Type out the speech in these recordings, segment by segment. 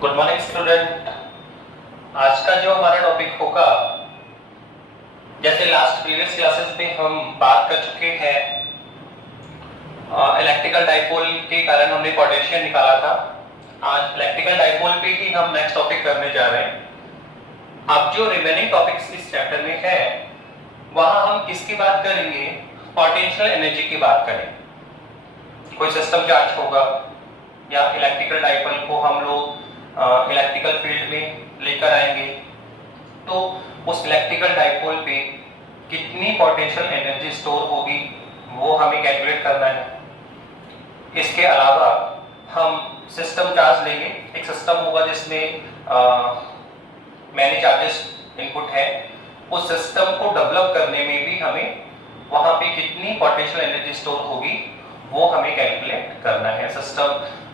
Good morning student. आज का जो हमारा टॉपिक होगा, जैसे लास्ट प्रीवियस क्लासेस में हम बात कर चुके हैं, इलेक्ट्रिकल डाइपोल के कारण हमने पोटेंशियल निकाला था। आज इलेक्ट्रिकल डाइपोल पे ही हम नेक्स्ट टॉपिक करने जा रहे हैं। अब जो रिमेनिंग टॉपिक्स इस चैप्टर में है, वहां हम किसकी बात करेंगे? पोटेंशियल एनर्जी की बात करेंगे। कोई सिस्टम चार्ज होगा या इलेक्ट्रिकल डाइपोल को हम लोग इलेक्ट्रिकल फील्ड में लेकर आएंगे, तो उस इलेक्ट्रिकल डाइपोल पे कितनी पोटेंशियल एनर्जी स्टोर होगी वो हमें कैलकुलेट करना है। इसके अलावा हम सिस्टम चार्ज लेंगे। एक सिस्टम होगा जिसमें मैनी चार्जेस इनपुट है। उस सिस्टम को डेवलप करने में भी हमें वहां पे कितनी पोटेंशियल एनर्जी स्टोर होगी वो हमें कैलकुलेट करना है। सिस्टम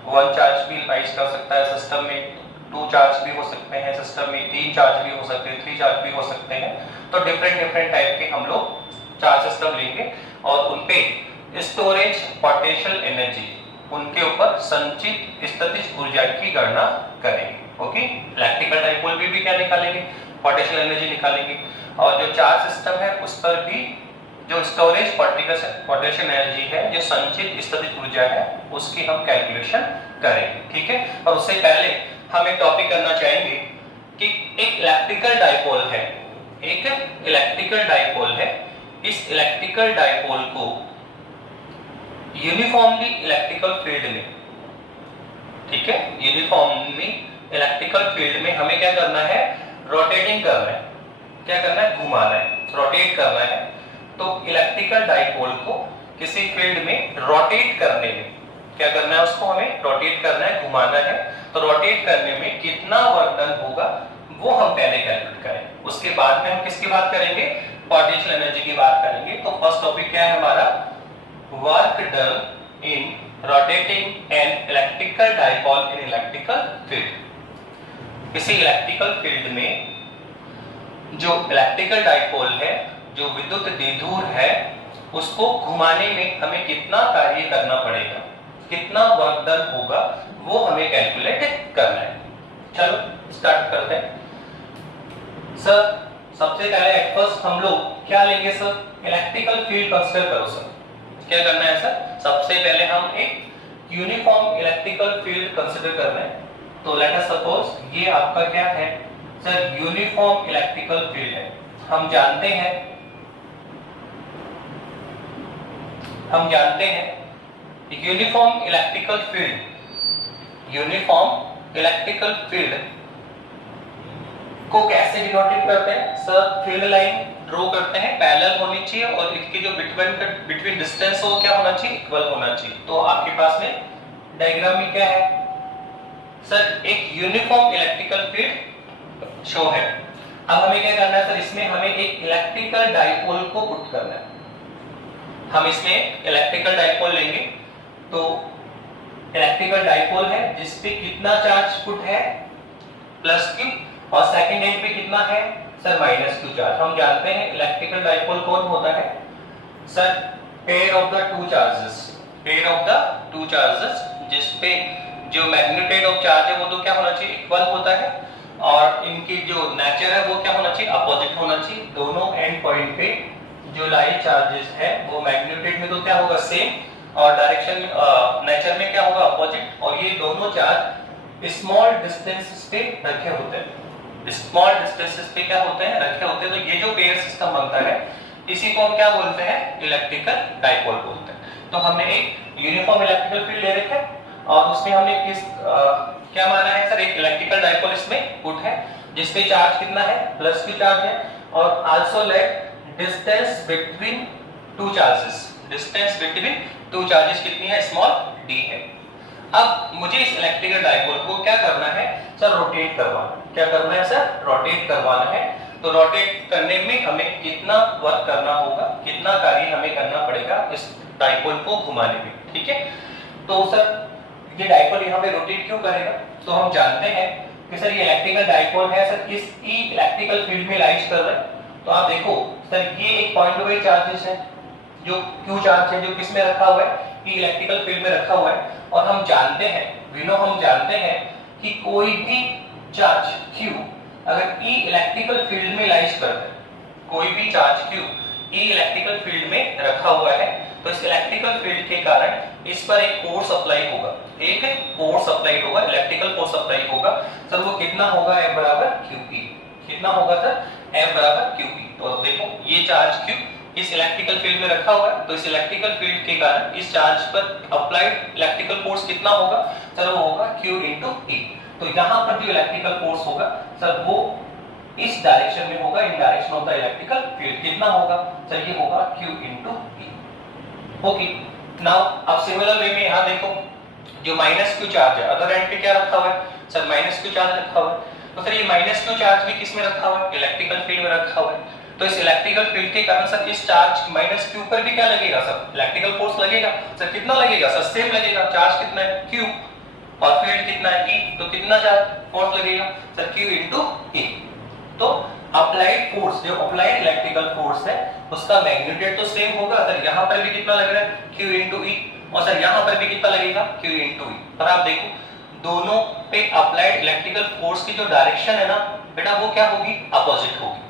1 चार्ज भी लाइज कर सकता है, सिस्टम में 2 चार्ज भी हो सकते हैं, सिस्टम में 3 चार्ज भी हो सकते हैं, 3 चार्ज भी हो सकते हैं। तो डिफरेंट टाइप के हम लोग चार्ज सिस्टम लेंगे और उनपे स्टोरेज पोटेंशियल एनर्जी, उनके ऊपर संचित स्थितिज ऊर्जा की गणना करेंगे। ओके, इलेक्ट्रिकल डाइपोल भी क्या निकालेंगे? पोटेंशियल एनर्जी निकालेंगे। और जो चार्ज सिस्टम है उस पर भी जो स्टोरेज पोटेंशियल एनर्जी है, जो संचित स्थितिज ऊर्जा है, उसकी हम कैलकुलेशन करेंगे। ठीक है। और उससे पहले हम एक टॉपिक करना चाहेंगे कि एक इलेक्ट्रिकल डाइपोल है, एक इलेक्ट्रिकल डाइपोल है। इस इलेक्ट्रिकल डाइपोल को यूनिफॉर्मली इलेक्ट्रिकल फील्ड में, ठीक है, यूनिफॉर्मली इलेक्ट्रिकल फील्ड में हमें क्या करना है? रोटेटिंग करना है। क्या करना है? घुमाना है, रोटेट करना है। तो इलेक्ट्रिकल डाइपोल को किसी फील्ड में रोटेट करने में क्या करना है? उसको हमें रोटेट करना है, घुमाना है। तो रोटेट करने में कितना वर्क डन होगा वो हम पहले कैलकुलेट करें। उसके बाद में हम किसकी बात करेंगे? पोटेंशियल एनर्जी की बात करेंगे। तो फर्स्ट टॉपिक क्या है हमारा? Work done in rotating an electrical dipole in electrical field. किसी इलेक्ट्रिकल फील्ड में जो इलेक्ट्रिकल डाइपोल है, जो विद्युत द्विध्रुव है, उसको घुमाने में हमें कितना कार्य करना पड़ेगा, कितना वर्क डन होगा, वो हमें कैलकुलेट करना है। चलो स्टार्ट करते हैं। सर सबसे पहले एट फर्स्ट हम लोग क्या लेंगे? सर इलेक्ट्रिकल फील्ड कंसीडर करो। सर क्या करना है? सर सबसे पहले हम एक यूनिफॉर्म इलेक्ट्रिकल फील्ड कंसीडर कर रहे हैं। तो लेट अस सपोज ये आपका क्या है? सर यूनिफॉर्म इलेक्ट्रिकल फील्ड है। हम जानते हैं यूनिफॉर्म इलेक्ट्रिकल फील्ड को कैसे डिनोटेट करते हैं? सर फील्ड लाइन ड्रॉ करते हैं, पैरेलल होनी चाहिए और इसकी जो बिटवीन डिस्टेंस हो क्या होना चाहिए? इक्वल होना चाहिए। तो आपके पास में डायग्राम में क्या है? सर एक यूनिफॉर्म इलेक्ट्रिकल फील्ड शो है। अब हमें क्या करना है? सर इसमें हमें एक इलेक्ट्रिकल डाइपोल को पुट करना है। हम इसमें इलेक्ट्रिकल डाइपोल लेंगे। तो इलेक्ट्रिकल डाइपोल है जिसपे कितना चार्ज पुट है? +q। और सेकंड एंड पे कितना है? Sir -q charge. हम जानते हैं इलेक्ट्रिकल डाइपोल कौन होता है? Sir pair of the two charges, जिसपे जो मैग्नीट्यूड ऑफ चार्ज है वो तो क्या होना चाहिए? इक्वल होता है। और इनकी जो नेचर है वो क्या होना चाहिए? अपोजिट होना चाहिए। दोनों एंड पॉइंट पे जो लाइट चार्जेस है वो मैग्नीट्यूड में तो क्या होगा? सेम। और डायरेक्शन नेचर में क्या होगा? अपोजिट। और ये दोनों चार्ज स्मॉल डिस्टेंसेस पे रखे होते हैं। स्मॉल डिस्टेंसेस पे क्या होते हैं? रखे होते हैं। तो ये जो पेयर सिस्टम बनता है इसी को हम क्या बोलते हैं? इलेक्ट्रिकल डाइपोल बोलते हैं। तो हमने एक यूनिफॉर्म इलेक्ट्रिकल फील्ड ले रखा है और उसमें हमने क्या माना है? सर एक इलेक्ट्रिकल डाइपोल इसमें पुट है जिसपे चार्ज कितना है? +q चार्ज है। और also let distance between two charges कितनी है? स्मॉल d है। अब मुझे इस इलेक्ट्रिकल डाइपोल को क्या करना है? सर रोटेट करवाना। क्या करना है? सर रोटेट करवाना है। तो रोटेट करने में हमें कितना वर्क करना होगा, कितना कार्य हमें करना पड़ेगा इस डाइपोल को घुमाने में? ठीक है। तो सर ये डाइपोल यहाँ पे रोटेट क्यों करेगा? तो हम जानते हैं कि सर ये इलेक्ट्रिकल डाइपोल है, सर इस ई इलेक्ट्रिकल फील्ड में लाइज कर रहा है। तो आप देखो सर ये एक पॉइंट वाइज चार्जेस है, जो क्यू चार्ज है, जो किस में रखा हुआ है? ई इलेक्ट्रिकल फील्ड में रखा हुआ है। और हम जानते हैं कि कोई भी चार्ज Q अगर E इलेक्ट्रिकल फील्ड में लाइज करता है, कोई भी charge Q E electrical field में रखा हुआ है, तो इस इलेक्ट्रिकल फील्ड के कारण इस पर एक फोर्स अप्लाई होगा, एक फोर्स अप्लाई होगा, इलेक्ट्रिकल फोर्स अप्लाई होगा। सर वो कितना होगा? F बराबर QP। कितना होगा सर? F बराबर QP। तो अब देखो ये चार्ज Q इस इलेक्ट्रिकल फील्ड में रखा हुआ है, तो इस इलेक्ट्रिकल फील्ड के कारण इस चार्ज पर अप्लाइड इलेक्ट्रिकल फोर्स कितना होगा? सर वो होगा Q into E। तो यहाँ पर जो इलेक्ट्रिकल फोर्स होगा सर वो इस डायरेक्शन में होगा, इन direction of the electrical field. कितना होगा? सर ये होगा Q into E। Okay, now अब सिमिलर वे में यहाँ देखो जो माइनस Q चार्ज है, अदर एंड पे क्या रखा हुआ है? सर माइनस Q चार्ज रखा हुआ है। तो सर ये माइनस Q चार्ज भी किस में रखा हुआ है? इलेक्ट्रिकल फील्ड में रखा हुआ है। तो इस इलेक्ट्रिकल फील्ड के कारण सर इस चार्ज माइनस Q पर भी क्या लगेगा? सर इलेक्ट्रिकल फोर्स लगेगा। सर कितना लगेगा? सर सेम लगेगा। चार्ज कितना है? Q और फील्ड कितना है? E। तो कितना चार्ज फोर्स लगेगा? Sir Q into E। तो अप्लाइड फोर्स, जो अप्लाइड इलेक्ट्रिकल फोर्स है उसका मैग्नीट्यूड तो सेम होगा। सर यहाँ पर भी कितना लग रहा है? Q into E। और सर यहाँ पर भी कितना लगेगा? Q into E। पर आप देखो दोनों पे अप्लाइड इलेक्ट्रिकल फोर्स की जो डायरेक्शन है ना बेटा वो क्या होगी? अपोजिट होगी।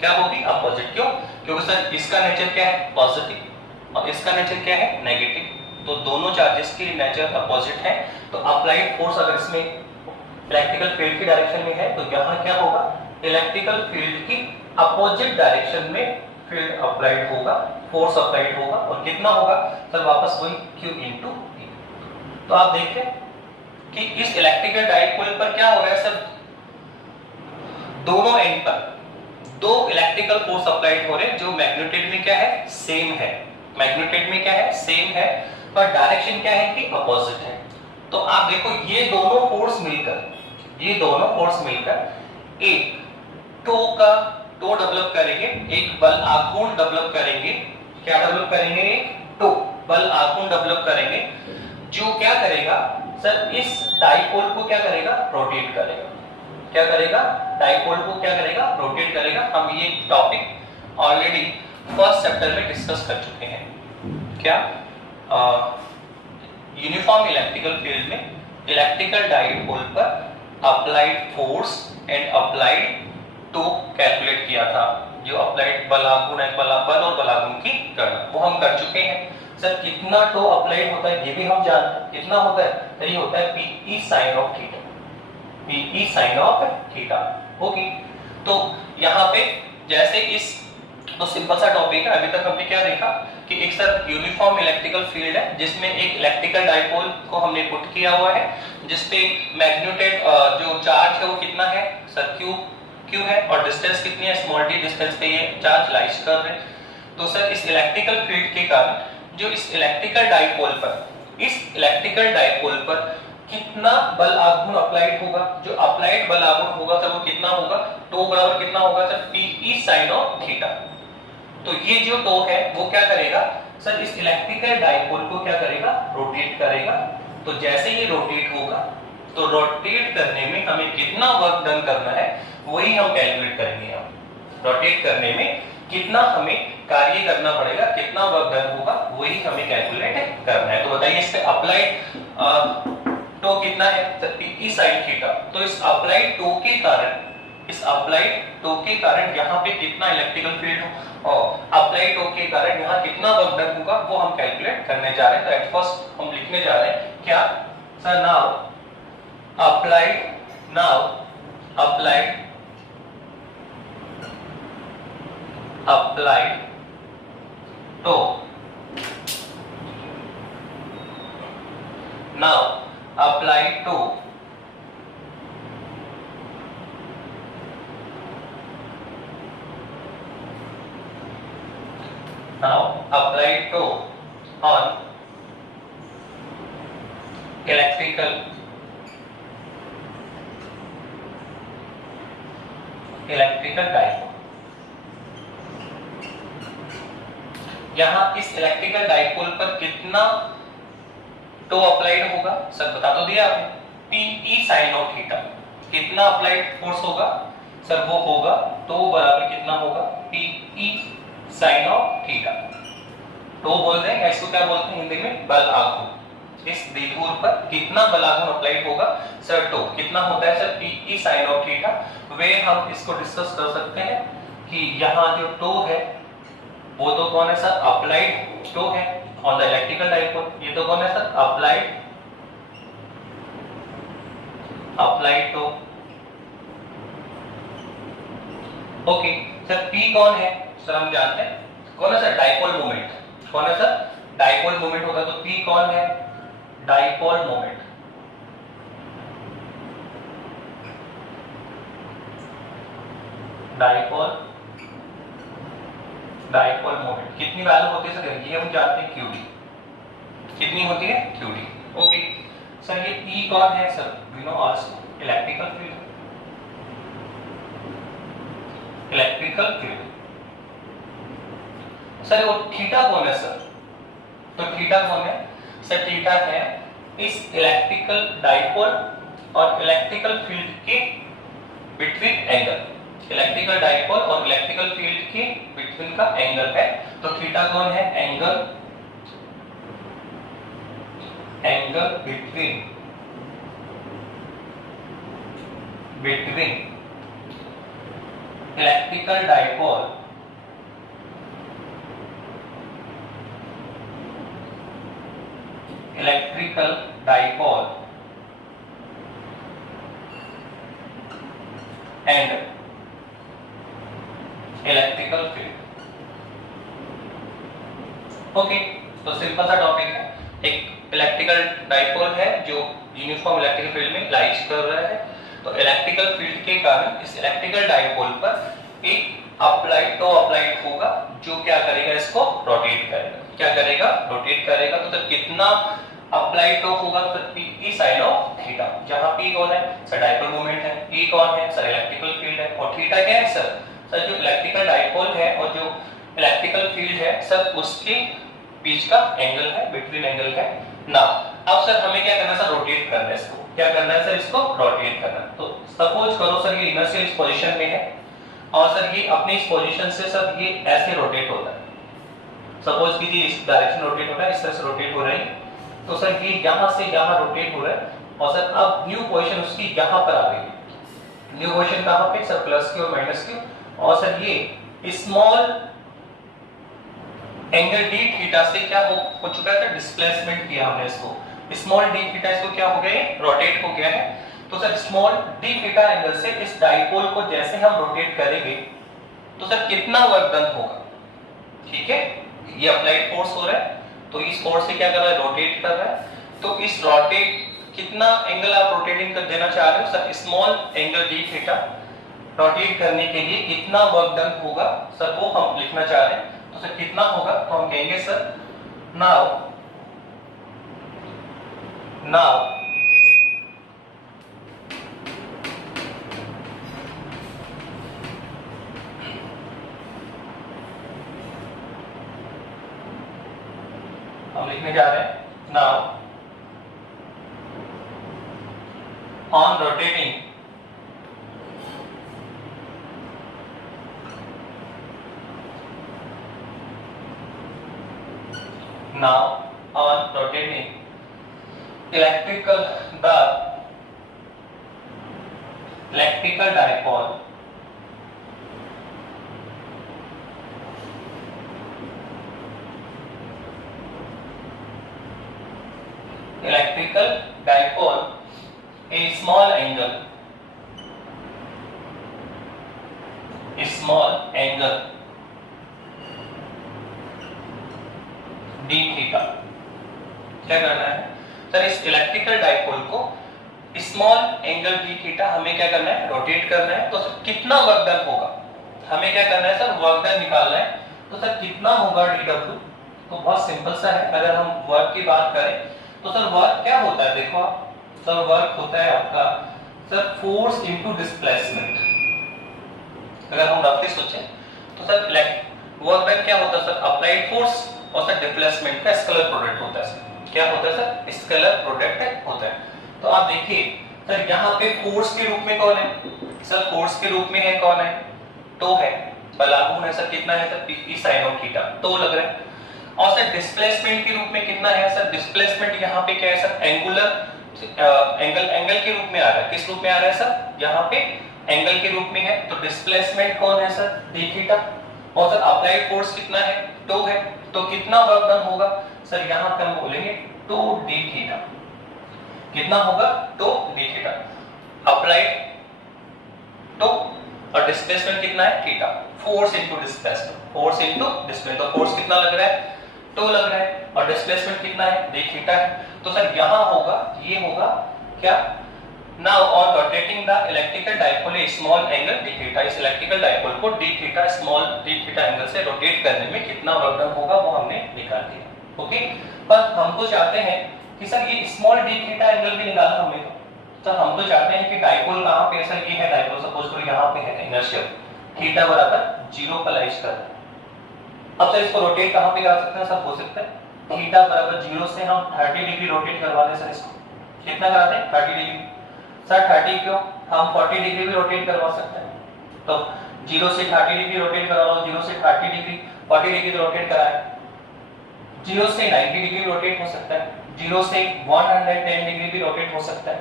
क्या होगी? अपोजिट। क्यों? क्योंकि सर इसका नेचर क्या है? पॉजिटिव और इसका नेचर क्या है? नेगेटिव। तो दोनों चार्जेस की नेचर अपोजिट है। तो अप्लाइड फोर्स अगर इसमें इलेक्ट्रिकल फील्ड की डायरेक्शन में है तो यहाँ क्या होगा? इलेक्ट्रिकल फील्ड की अपोजिट डायरेक्शन में फील्ड अप्लाइड होगा, फोर्स अप्लाइड होगा। और कितना होगा? सर वापस वही Q into E। तो आप देख रहे हैं कि इस इलेक्ट्रिकल डाइपोल पर क्या हो रहा है? सर दोनों एंड पर दो इलेक्ट्रिकल फोर्स अप्लाइड हो रहे हैं जो मैग्नीट्यूड में क्या है? सेम है। मैग्नीट्यूड में क्या है? सेम है, पर डायरेक्शन क्या है कि अपोजिट है। तो आप देखो ये दोनों फोर्स मिलकर एक टो डेवलप करेंगे, एक बल आघूर्ण डेवलप करेंगे। क्या डेवलप करेंगे? एक टो बल आघूर्ण डेवलप करेंगे जो क्या करेगा? सर इस डाइपोल को क्या करेगा? रोटेट करेगा। क्या करेगा? डाइपोल को क्या करेगा? रोटेट करेगा। हम ये टॉपिक ऑलरेडी फर्स्ट चैप्टर में डिस्कस कर चुके हैं। क्या? यूनिफॉर्म इलेक्ट्रिकल फील्ड में इलेक्ट्रिकल डाइपोल पर अप्लाइड फोर्स एंड अप्लाइड टो कैलकुलेट किया था। जो अप्लाइड बल आघूर्ण है, बल और बल आघूर्ण की गणना वो हम कर चुके हैं। सर कितना टो अप्लाइड होता है ये भी हम जानते हैं। कितना होता है? सर ये होता है PE sin of theta. PE sin of theta. Okay, तो यहाँ पे जैसे इस तो सिंपल सा टॉपिक है। अभी तक हमने क्या देखा कि एक सर यूनिफॉर्म इलेक्ट्रिकल फील्ड है जिसमें एक इलेक्ट्रिकल डाइपोल को हमने पुट किया हुआ है जिसपे मैग्नीट्यूड जो चार्ज है वो कितना है? सर Q है और डिस्टेंस कितनी है? स्मॉल d डिस्टेंस पे ये चार्ज लाइज कर रहे हैं। तो सर इस इलेक्ट्रिकल फील्ड के कारण जो इस इलेक्ट्रिकल डाइपोल पर कितना बल आघूर्ण अप्लाइड होगा? जो अप्लाइड बल आघूर्ण होगा सर वो कितना होगा? टो बराबर कितना होगा? Sir PE sin of theta. तो ये जो टो है वो क्या करेगा? सर इस इलेक्ट्रिकल डाइपोल को क्या करेगा? रोटेट करेगा। तो जैसे ये रोटेट होगा तो रोटेट करने में हमें कितना वर्क डन करना है वही हम कैलकुलेट करेंगे। हम रोटेट करने में कितना हमें कार्य करना पड़ेगा, कितना वर्क डन होगा वही हमें कैलकुलेट करना है। तो बताइए इस पे अप्लाइड टो कितना है? PE sin theta. तो इस अप्लाइड टो के कारण यहाँ पे कितना इलेक्ट्रिकल फील्ड हो और अप्लाइड टो के कारण यहाँ कितना वर्क डन होगा वो हम कैलकुलेट करने जा रहे हैं। तो एट फर्स्ट हम लिखने जा रहे हैं क्या? सर नाउ अप्लाइड टो on electrical डाइपोल। यहाँ इस इलेक्ट्रिकल डाइपोल पर कितना टो अप्लाइड होगा? सर बता तो दिया आपने, PE sin of थीटा। कितना अप्लाइड फोर्स होगा? सर वो होगा टो बराबर कितना होगा? PE sin of theta. टो बोल रहे हैं, इसको क्या बोलते हैं हिंदी में? बल आघूर्ण। इस द्विध्रुव पर कितना बलागुण अप्लाइड होगा सर टो कितना होता है sir p sine of theta. वे हम इसको डिस्कस कर सकते हैं कि यहाँ जो टो है वो तो कौन है सर अप्लाइड टो है ऑन द इलेक्ट्रिकल डाइपोल। ये तो कौन है सर अप्लाइड टो। ओके सर P कौन है सर हम जानते हैं कौन है सर डाइपोल मोमेंट। कौन है सर डाइपोल मोमेंट होगा तो P कौन है डाइपोल मोमेंट। डाइपोल मोमेंट कितनी वैल्यू होती है सर ये हम जानते हैं QD कितनी होती है QD। ओके सर ये E कौन है sir we know also electrical field sir वो थीटा कौन है सर तो थीटा कौन है सर थीटा है इस इलेक्ट्रिकल डाइपोल और इलेक्ट्रिकल फील्ड के बिटवीन एंगल। इलेक्ट्रिकल डाइपोल और इलेक्ट्रिकल फील्ड के बिटवीन का एंगल है तो थीटा कौन है angle between electrical dipole and electrical field. Okay तो सिंपल सा टॉपिक है एक इलेक्ट्रिकल डाइपोल है जो यूनिफॉर्म इलेक्ट्रिकल फील्ड में लाइज कर रहा है तो इलेक्ट्रिकल फील्ड के कारण इस इलेक्ट्रिकल डाइपोल पर एक अप्लाइड होगा जो क्या करेगा इसको रोटेट करेगा। क्या करेगा रोटेट करेगा तो सर कितना अप्लाइड टो होगा तो P साइन ऑफ थीटा जहां P कौन है सर डाइपोल मोमेंट है E कौन है सर इलेक्ट्रिकल फील्ड है और थीटा क्या है सर जो इलेक्ट्रिकल डाइपोल है और जो इलेक्ट्रिकल फील्ड है सर उसके बीच का एंगल है बिटवीन एंगल है ना। अब सर हमें क्या करना है सर रोटेट करना है इसको। क्या करना है सर इसको रोटेट करना है। तो सपोज करो सर ये इनर्शियल इस पोजीशन में है और सर ये अपनी इस पोजीशन से सर ये ऐसे रोटेट होता है। सपोज कीजिए इस डायरेक्शन रोटेट हो रहा है इस तरह से रोटेट हो रहा है तो सर ये यहां से यहां रोटेट हो रहा है और सर अब न्यू पोजीशन उसकी यहां पर आ गई। न्यू पोजीशन कहां पे सर प्लस की और माइनस की और सर ये स्मॉल एंगल d थीटा से क्या हो चुका है डिस्प्लेसमेंट किया हमने इसको स्मॉल d थीटा इसको क्या हो गया रोटेट हो गया है। तो sir small d theta angle से इस डाइपोल को जैसे हम रोटेट करेंगे तो सर कितना वर्क डन होगा। ठीक है ये अप्लाइड फोर्स हो रहा है तो इस फोर्स से क्या कर रहा है रोटेट कर रहा है तो इस रोटेट कितना एंगल आप रोटेटिंग कर देना चाह रहे हो sir small angle d theta rotate करने के लिए कितना वर्क डन होगा सर वो हम लिखना चाह रहे हैं। तो सर कितना होगा तो हम कहेंगे सर नाउ हम लिखने जा रहे हैं now on rotating now on rotating electrical dipole a small angle d theta. क्या करना है सर इस इलेक्ट्रिकल डाइपोल को स्मॉल एंगल d थीटा हमें क्या करना है रोटेट करना है। तो सर कितना वर्क डन होगा हमें क्या करना है सर वर्क डन निकालना है। तो सर कितना होगा dw तो बहुत सिंपल सा है। अगर हम वर्क की बात करें तो सर वर्क क्या होता है देखो आप सर वर्क होता है आपका सर फोर्स इनटू डिस्प्लेसमेंट। अगर हम रफली सोचें तो सर वर्क डन क्या होता है सर अप्लाइड फोर्स और सर डिस्प्लेसमेंट का स्केलर प्रोडक्ट होता है सर। क्या होता है सर स्केलर प्रोडक्ट होता है। तो आप देखिए सर यहाँ पे फोर्स के रूप में कौन है सर फोर्स के रूप में है कौन है टो है बलागुण है सर कितना है sir P sine of theta टो लग रहा है। और सर डिस्प्लेसमेंट के रूप में कितना है सर? डिस्प्लेसमेंट यहाँ पे क्या है सर? एंगुलर एंगल के रूप में आ रहा है। किस रूप में आ रहा है सर? यहाँ पे एंगल के रूप में है। तो डिस्प्लेसमेंट कौन है सर? D theta. और सर अप्लाइड फोर्स कितना है? 2 है। तो कितना वर्क डन होगा सर? यहाँ पे हम बोलेंगे 2 डी थीटा। कितना होगा? 2 डी थीटा। अप्लाइड 2 और डिस्प्लेसमेंट कितना है? Theta. Force into displacement, force into displacement. तो फोर्स कितना लग रहा है? 2 लग रहा है। और डिस्प्लेसमेंट कितना है? डी थीटा है। तो सर यहाँ होगा, ये होगा क्या? Now on rotating the electrical dipole a small angle d theta, इस इलेक्ट्रिकल डाइपोल को d theta small d theta angle से रोटेट करने में कितना वर्क डन होगा वो हमने निकाल दिया। ओके, पर हम तो चाहते हैं कि सर ये स्मॉल d theta एंगल भी निकालना हमने। तो सर हम तो चाहते हैं कि डाइपोल कहां पे है सर? ये है डाइपोल, सपोज करो यहां पे है इनर्शियल, थीटा बराबर 0 पर लाइज कर। अब सर इसको रोटेट कहां पे कर सकते हैं सर? हो सकता है थीटा बराबर 0 से हम 30 डिग्री रोटेट करवा दें सर। इसको कितना कराते हैं? 30 डिग्री। सर 30 क्यों? हम 40 डिग्री भी रोटेट करवा सकते हैं। तो 0 से 30 डिग्री रोटेट करा लो, 0 से 30 डिग्री 40 डिग्री रोटेट कराए, 0 से 90 डिग्री रोटेट हो सकता है, 0 से 110 डिग्री भी रोटेट हो सकता है।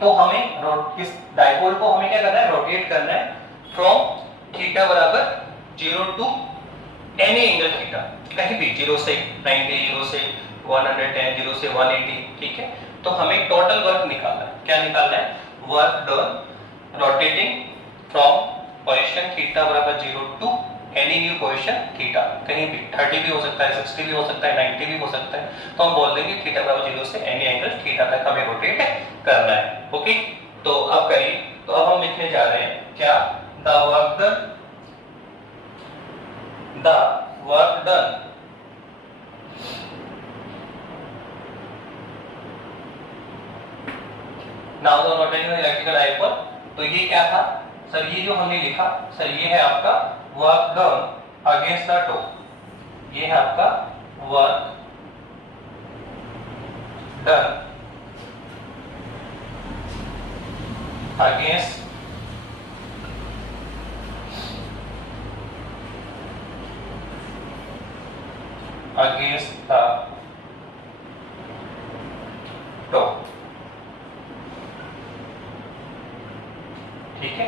तो हमें इस डाइपोल को हमें क्या करना है? रोटेट करना है फ्रॉम थीटा बराबर 0 टू एनी एंगल थीटा, कहीं भी 0 से 90, 0 से 110, 0 से 180। ठीक है, तो हमें टोटल वर्क निकालना है। क्या निकालना है? Work done rotating from position theta बराबर 0 to any new position theta, कहीं भी 30 भी हो सकता है, 60 भी हो सकता है, 90 भी हो सकता है। तो हम बोल देंगे थीटा बराबर 0 से एनी एंगल थीटा तक हमें रोटेट करना है। ओके, तो अब करिए। तो अब हम लिखने जा रहे हैं क्या? The work done now the rotating electrical dipole. तो ये क्या था सर? ये जो हमने लिखा सर, ये है आपका work done against the toe. ये है आपका work done against the toe. ठीक है,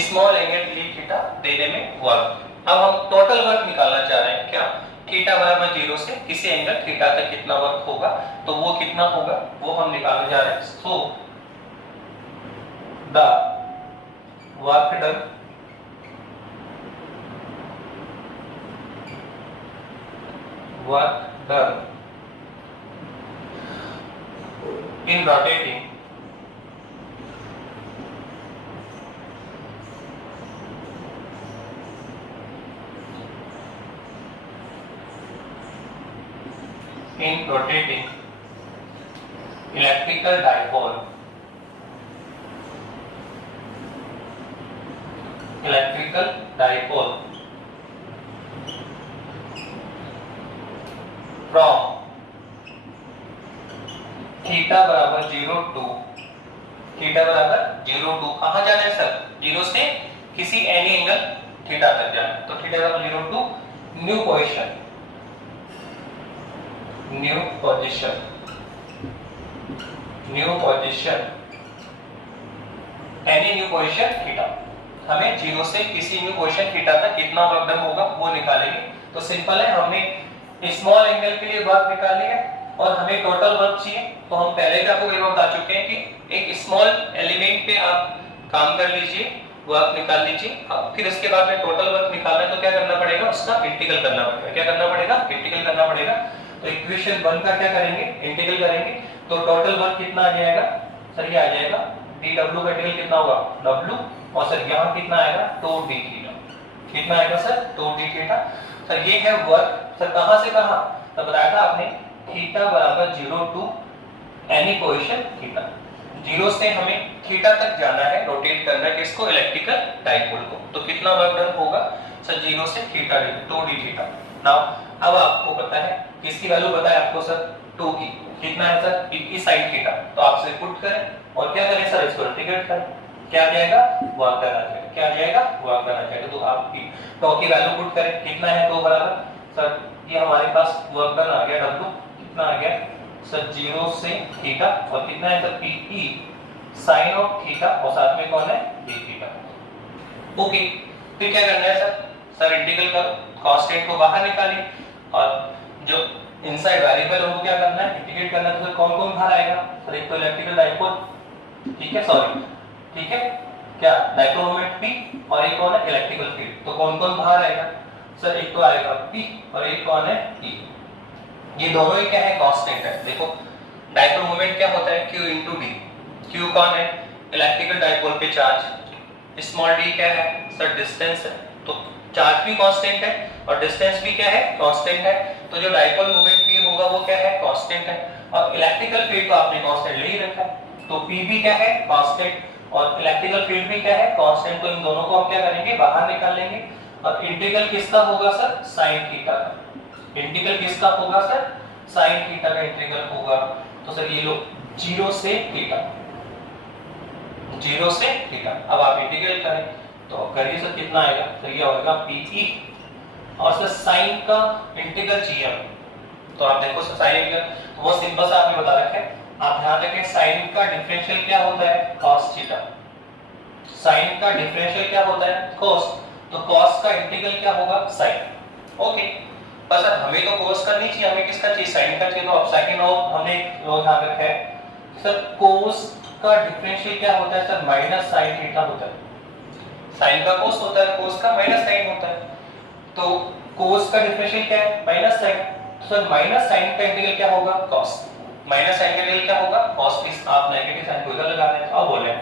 स्मॉल एंगल डी थीटा देने में वर्क। अब हम टोटल वर्क निकालना चाह रहे हैं। क्या? थीटा बराबर 0 से किसी एंगल थीटा तक कितना वर्क होगा, तो वो कितना होगा वो हम निकालने जा रहे हैं। So the work done in rotating electrical dipole from theta बराबर 0 टू कहां जाना है सर? 0 से किसी एनी एंगल थीटा तक जाना है। तो थीटा बराबर 0 to new position any new position theta. हमें 0 से किसी न्यू पोजीशन थीटा तक कितना वर्क डन होगा वो निकालेंगे। तो सिंपल है, हमने स्मॉल एंगल के लिए वर्क निकाल लिया और हमें टोटल वर्क चाहिए। तो हम पहले भी आपको ये बता चुके हैं कि एक स्मॉल एलिमेंट पे आप काम कर लीजिए, वर्क निकाल लीजिए। अब फिर इसके बाद में टोटल वर्क निकालना है तो क्या करना पड़ेगा? उसका इंटीग्रल करना पड़ेगा। क्या करना पड़ेगा? इंटीग्रल करना पड़ेगा। तो इक्वेशन 1 का क्या करेंगे? इंटीग्रल करेंगे। तो टोटल वर्क कितना आ जाएगा सर? ये आ जाएगा dw का इंटीग्रल कितना होगा? w। और सर यहाँ कितना आएगा? 2d theta. कितना आएगा सर? 2d theta. सर ये है वर्क। सर कहां से कहां? तो बताया था आपने थीटा बराबर 0 टू एनी पोजीशन थीटा। 0 से हमें थीटा तक जाना है, रोटेट करना है किसको? इलेक्ट्रिकल डाइपोल को। तो कितना वर्क डन होगा सर? 0 से थीटा 2d थीटा। नाउ अब आपको पता है किसकी वैल्यू पता है आपको सर? 2 की। कितना है सर? इस साइड थीटा। तो आप इसे पुट करें और क्या करें सर? इसको इंटीग्रेट करें। क्या आ जाएगा? वर्क डन आ जाएगा। क्या आ जाएगा? वर्क डन आ जाएगा। तो आप टॉ की वैल्यू पुट करें। कितना है? 2 बराबर सर ये हमारे पास वर्क डन आ गया W कितना आ गया सर 0 से थीटा और कितना है sir PE sine of theta और साथ में कौन है d थीटा। ओके फिर क्या करना है सर इंटीग्रल करो कांस्टेंट को बाहर निकालिए और जो इनसाइड वेरिएबल है वो क्या करना है इंटीग्रेट करना है। तो सर कौन कौन बाहर आएगा सर एक तो इलेक्ट्रिकल डाइपोल ठीक है सॉरी ठीक है क्या डाइपोल मोमेंट P और एक कौन है इलेक्ट्रिकल फील्ड। तो कौन कौन बाहर आएगा सर एक तो आएगा P और एक कौन है E। ये दोनों ही क्या है कांस्टेंट है। देखो डाइपोल मोमेंट क्या होता है Q into D। Q कौन है इलेक्ट्रिकल डाइपोल पे चार्ज स्मॉल d क्या है सर डिस्टेंस है। तो चार्ज भी कांस्टेंट है और डिस्टेंस भी क्या है कांस्टेंट है। तो जो डाइपोल मोमेंट P होगा वो क्या है कांस्टेंट है और इलेक्ट्रिकल फील्ड को आपने कांस्टेंट ले ही रखा है। तो P भी क्या है कांस्टेंट और इलेक्ट्रिकल फील्ड भी क्या है कांस्टेंट। तो इन दोनों को हम क्या करेंगे बाहर निकाल लेंगे और इंटीग्रल किसका होगा सर साइन थीटा का। इंटीग्रल किसका होगा सर साइन थीटा का इंटीग्रल होगा। तो सर ये लो 0 से थीटा 0 से थीटा। अब आप इंटीग्रल करें तो करिए सर कितना आएगा तो ये होगा PE और सर साइन का इंटीग्रल GM। तो आप देखो सर साइन इंटीग्रल तो वो सिंपल सा आपने बता रखा है। आप ध्यान रखें साइन का डिफरेंशियल क्या होता है cos थीटा। साइन का डिफरेंशियल क्या होता है cos। तो cos का इंटीग्रल क्या होगा sin। ओके पर सर हमें तो cos करनी चाहिए हमें किसका चाहिए साइन का चाहिए। तो अब सेकंड और हमने ध्यान रखा है सर cos का डिफरेंशियल क्या होता है सर माइनस sin थीटा होता है। sin का cos होता है cos का माइनस sin होता है। तो cos का डिफरेंशियल क्या है माइनस sin। तो सर माइनस sin का इंटीग्रल क्या होगा cos। माइनस sin का इंटीग्रल क्या होगा cos। इस आप नेगेटिव साइन को इधर लगा दें तो अब बोले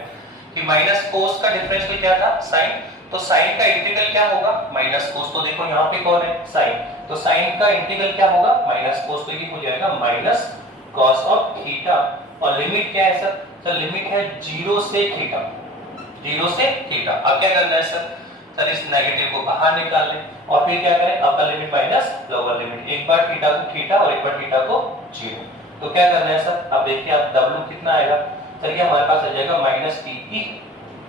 कि माइनस cos का डिफरेंशियल क्या था sin। तो sin का इंटीग्रल क्या होगा माइनस cos। तो देखो यहाँ पे कौन है sin। तो sin का इंटीग्रल क्या होगा माइनस cos। तो ये हो जाएगा माइनस cos ऑफ थीटा और लिमिट क्या है सर लिमिट है 0 से थीटा 0 से थीटा। अब क्या करना है सर इस नेगेटिव को बाहर निकाल लें और फिर क्या करें अपर लिमिट माइनस लोअर लिमिट। एक बार थीटा को थीटा और एक बार थीटा को 0। तो क्या करना है सर अब देखिए आप W कितना आएगा सर ये हमारे पास आ जाएगा माइनस PE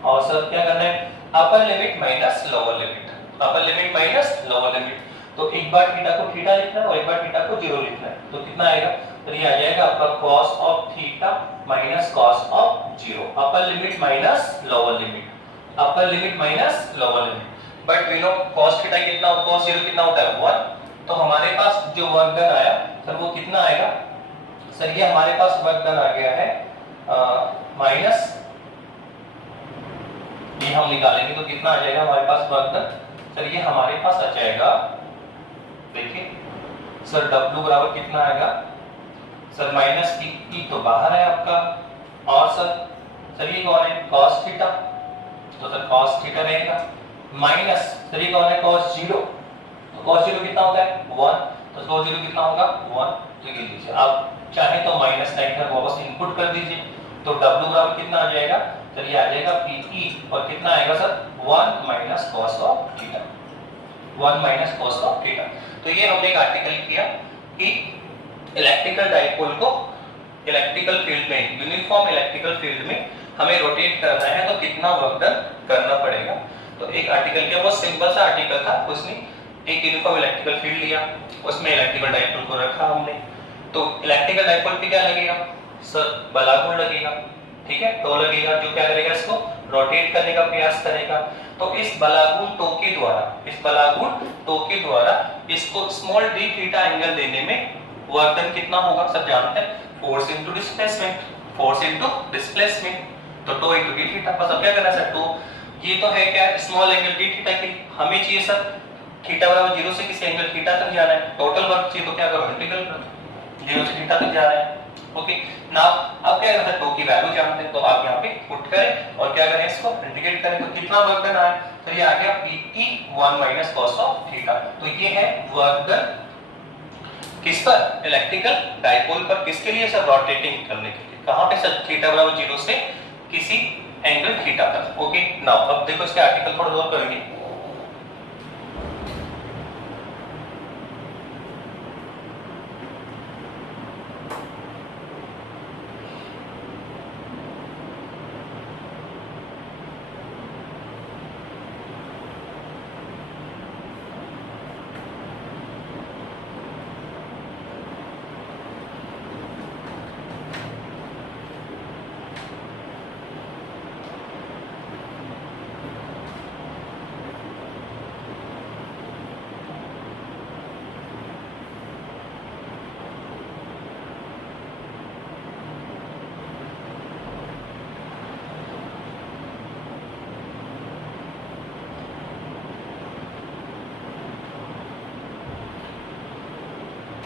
और सर क्या करना है अपर limit minus lower limit upper limit minus lower limit. तो एक बार थीटा को थीटा लिखना है और एक बार थीटा को 0 लिखना है। तो कितना आएगा तो ये आ जाएगा आपका cos of theta minus cos of 0 upper limit minus lower limit upper limit minus lower limit. But we know cos theta कितना cos 0 कितना होता है 1। तो हमारे पास जो वर्क डन आया सर वो कितना आएगा सर ये हमारे पास वर्क डन आ गया है माइनस ये हम निकालेंगे तो कितना आ जाएगा हमारे पास वर्क डन सर ये हमारे पास आ जाएगा देखिए सर W बराबर कितना आएगा सर माइनस PE तो बाहर है आपका और सर ये कौन है cos थीटा। तो सर cos थीटा रहेगा माइनस सर ये कौन है cos 0। तो cos 0 कितना होता है 1। तो cos 0 कितना होगा 1। तो ये लीजिए आप चाहे तो माइनस साइन कर वापस इनपुट कर दीजिए। तो W बराबर कितना आ जाएगा सर ये आ जाएगा PE और कितना आएगा sir 1 minus cos of theta 1 minus cos of theta. तो ये हमने एक आर्टिकल किया कि इलेक्ट्रिकल डाइपोल को इलेक्ट्रिकल फील्ड में यूनिफॉर्म इलेक्ट्रिकल फील्ड में हमें रोटेट करना है तो कितना वर्क डन करना पड़ेगा। तो एक आर्टिकल किया बहुत सिंपल सा आर्टिकल था। उसने एक यूनिफॉर्म इलेक्ट्रिकल फील्ड लिया उसमें इलेक्ट्रिकल डाइपोल को रखा हमने। तो इलेक्ट्रिकल डाइपोल पे क्या लगेगा सर बलागुण लगेगा ठीक है। तो लगेगा जो क्या करेगा इसको रोटेट करने का प्रयास करेगा। तो इस बलागुण टो के द्वारा इसको स्मॉल d थीटा एंगल देने में वर्क डन कितना होगा सब जानते हैं फोर्स इनटू डिस्प्लेसमेंट। तो टो इनटू d थीटा। बस अब क्या करना है सर टो ये तो है क्या स्मॉल एंगल d थीटा के हमें चाहिए सर थीटा बराबर 0 से किसी एंगल थीटा तक जाना है। टोटल वर्क चाहिए तो क्या करो इंटीग्रल करो 0 से थीटा तक जा रहा है। ओके नाउ अब क्या करना है टो की वैल्यू जानते हैं तो आप यहां पे पुट करें और क्या करें इसको इंटीग्रेट करें। तो कितना वर्क डन आया तो ये आ गया PE 1 minus cos of theta. तो ये है वर्क डन किस पर इलेक्ट्रिकल डाइपोल पर किसके लिए सर रोटेटिंग करने के लिए कहां पे सर थीटा बराबर 0 से किसी एंगल थीटा तक। ओके नाउ अब देखो इसके आर्टिकल थोड़ा और करेंगे।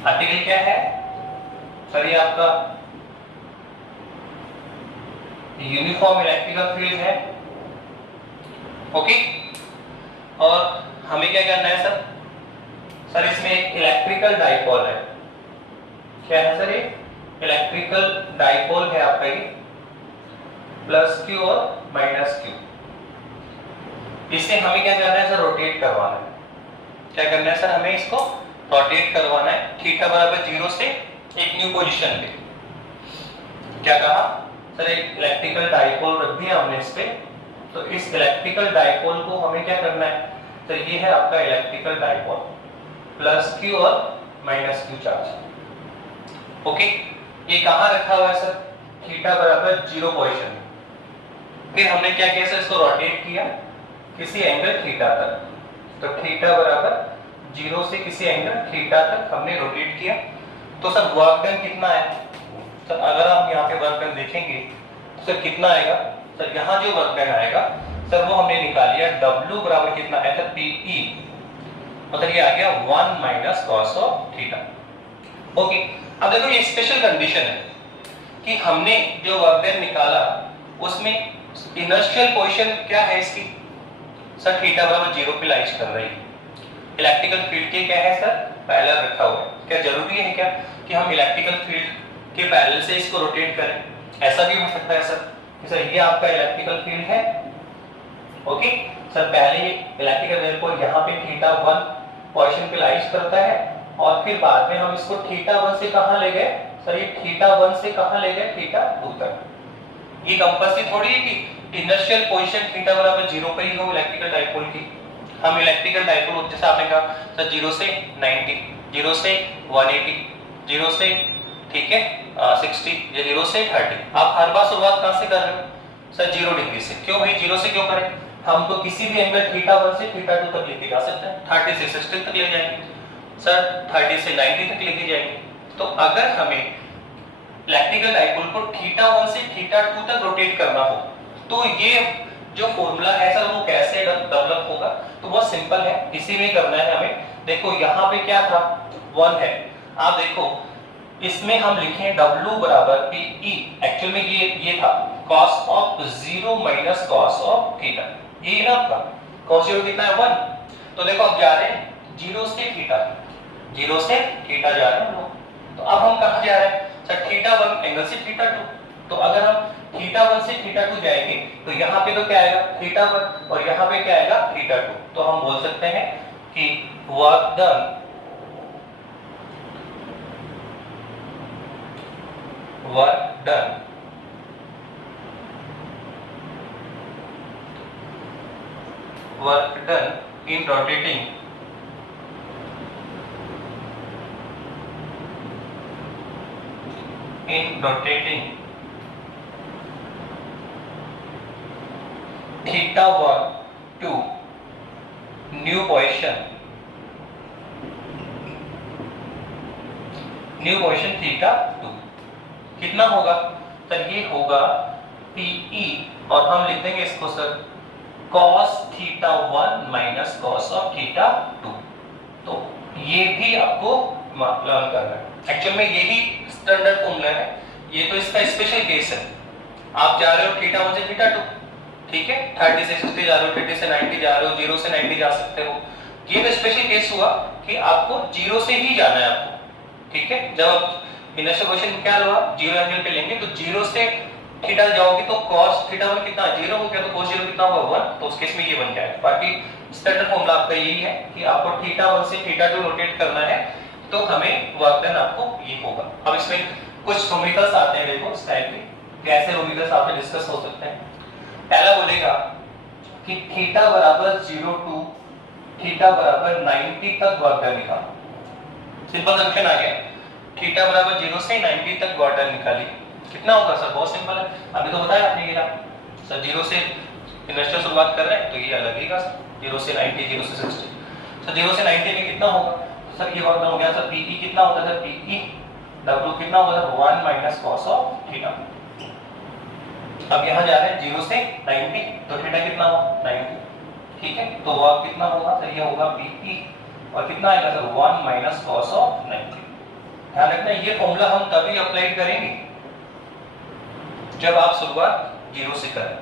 आर्टिकल क्या है सर? ये आपका यूनिफॉर्म इलेक्ट्रिकल फील्ड है। ओके, और हमें क्या करना है सर? सर इसमें एक इलेक्ट्रिकल डाइपोल है। क्या है सर? ये इलेक्ट्रिकल डाइपोल है आपका, ये प्लस क्यू और माइनस क्यू। इसे हमें क्या करना है सर? रोटेट करवाना है। क्या करना है सर? हमें इसको रोटेट करवाना है थीटा बराबर 0 से एक न्यू पोजीशन पे। क्या कहा सर? एक इलेक्ट्रिकल डाइपोल रख दिया हमने इस पे। तो इस इलेक्ट्रिकल डाइपोल को हमें क्या करना है? तो ये है आपका इलेक्ट्रिकल डाइपोल, प्लस क्यू और माइनस क्यू चार्ज। ओके, ये कहां रखा हुआ है सर? थीटा बराबर 0 पोजीशन। फिर हमने क्या किया सर? इसको रोटेट किया किसी एंगल थीटा तक। तो थीटा बराबर 0 से किसी एंगल थीटा तक हमने रोटेट किया। तो सर वर्क डन कितना है सर? अगर हम यहाँ पे वर्क डन देखेंगे तो सर कितना आएगा सर? यहाँ जो वर्क डन आएगा सर वो हमने निकाल लिया, W बराबर कितना है सर? PE, मतलब ये आ गया 1 minus cos of theta. Okay, अब देखो ये स्पेशल कंडीशन है कि हमने जो वर्क डन निकाला उसमें इनर्शियल पोजीशन क्या है इसकी सर? थीटा बराबर 0 पे लाइज कर रही है। इलेक्ट्रिकल फील्ड के क्या है सर? पैरेलल रखा हुआ है। क्या जरूरी है क्या कि हम इलेक्ट्रिकल फील्ड के पैरेलल से इसको रोटेट करें? ऐसा भी हो सकता है सर कि सर ये आपका इलेक्ट्रिकल फील्ड है। ओके सर, पहले इलेक्ट्रिकल डाइपोल यहाँ पे थीटा 1 पोजीशन पे लाइज करता है और फिर बाद में हम इसको थीटा 1 से कहां ले गए सर? ये थीटा 1 से कहां ले गए? थीटा 2 तक। ये कंपल्सरी थोड़ी है कि इनर्शियल पोजीशन थीटा बराबर 0 पे ही हो इलेक्ट्रिकल डाइपोल की। हम इलेक्ट्रिकल डाइपोल जैसे आपने कहा सर 0 से 90, 0 से 180, 0 से ठीक है 60, या 0 से 30। आप हर बार शुरुआत कहां से कर रहे हो सर? 0 डिग्री से। क्यों भाई 0 से क्यों करें? हम तो किसी भी एंगल थीटा 1 से थीटा 2 तक लेके जा सकते हैं। 30 से 60 तक ले जाएंगे सर, 30 से 90 तक लेके जाएंगे। तो अगर हमें इलेक्ट्रिकल डाइपोल को थीटा 1 से थीटा 2 तक रोटेट करना हो तो ये जो फॉर्मूला है सर वो कैसे डेवलप होगा? तो बहुत सिंपल है, इसी में करना है हमें। देखो यहाँ पे क्या था? 1 है। आप देखो इसमें हम लिखें W बराबर PE, एक्चुअल में ये था cos of 0 minus cos of theta. ये ना आपका cos 0 कितना है? 1। तो देखो अब जा रहे हैं 0 से थीटा, 0 से थीटा जा रहे हैं हम लोग। तो अब हम कहां जा रहे हैं सर? थीटा 1 एंगल से थीटा 2। तो अगर हम थीटा 1 से थीटा 2 जाएंगे तो यहाँ पे तो क्या आएगा? थीटा 1, और यहाँ पे क्या आएगा? थीटा 2। तो हम बोल सकते हैं कि work done in rotating theta 1 to new position theta 2 कितना होगा सर? ये होगा PE, और हम लिख देंगे इसको sir cos theta 1 minus cos of theta 2। तो ये भी आपको लर्न करना है। एक्चुअल में यही स्टैंडर्ड फॉर्मूला है, ये तो इसका स्पेशल केस है। आप जा रहे हो थीटा 1 से थीटा 2, ठीक है, 30 से 60 जा रहे हो, 30 से 90 जा रहे हो, 0 से 90 जा सकते हो। ये तो स्पेशल केस हुआ कि आपको 0 से ही जाना है आपको, ठीक है। जब इनिशियल क्वेश्चन क्या हुआ, 0 एंगल पे लेंगे तो 0 से थीटा जाओगे तो cos थीटा 1 कितना 0 हो गया, तो cos 0 कितना होगा 1, तो उस केस में ये बन जाएगा। बाकी स्टैंडर्ड फॉर्मूला आपका यही है कि आपको थीटा 1 से थीटा 2 रोटेट करना है तो हमें वर्क डन आपको ये होगा। अब इसमें कुछ न्यूमेरिकल्स आते हैं, देखो इस टाइप के कैसे न्यूमेरिकल्स आपसे डिस्कस हो सकते हैं। पहला बोलेगा कि थीटा बराबर 0 टू थीटा बराबर 90 तक वर्क डन निकालो। सिंपल सॉल्यूशन आ गया, थीटा बराबर 0 से 90 तक वर्क डन निकाली, कितना होगा सर? बहुत सिंपल है, अभी तो बताया आपने कि सर 0 से इनिशियल शुरुआत कर रहे हैं तो ये अलग ही का 0 से 90, 0 से 60। सर 0 से 90 में कितना होगा सर? ये वर्क डन हो गया सर। PE कितना होता है? PE W कितना होगा sir? 1 minus cos of theta. अब यहाँ जा रहे हैं 0 से 90, तो थीटा कितना होगा? 90, ठीक है। तो वर्क कितना होगा सर? ये होगा PE, और कितना आएगा सर? 1 minus cos of 90। ध्यान रखना ये फॉर्मूला हम तभी अप्लाई करेंगे जब आप शुरुआत 0 से करें,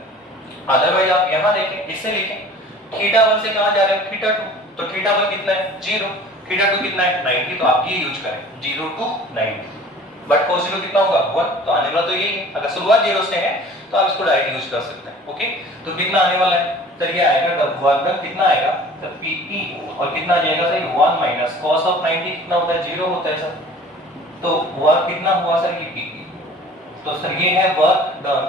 अदरवाइज आप यहाँ देखें, इससे लिखें θ1 से कहां जा रहे हो, θ2, तो θ1 कितना है 0, θ2 कितना है 90, तो आप ये यूज करें 0 to 90, बट cos 0 कितना होगा 1, तो आने वाला तो यही है, अगर शुरुआत 0 से है तो आप इसको डायरेक्ट यूज कर सकते हैं। ओके, तो कितना आने वाला है सर, ये आएगा तब वर्ग कितना आएगा सर Pe, और कितना आ जाएगा सर 1 माइनस cos ऑफ 90 कितना होता है 0 होता है सर, तो वर्ग कितना हुआ सर ये Pe, तो सर ये है वर्क डन।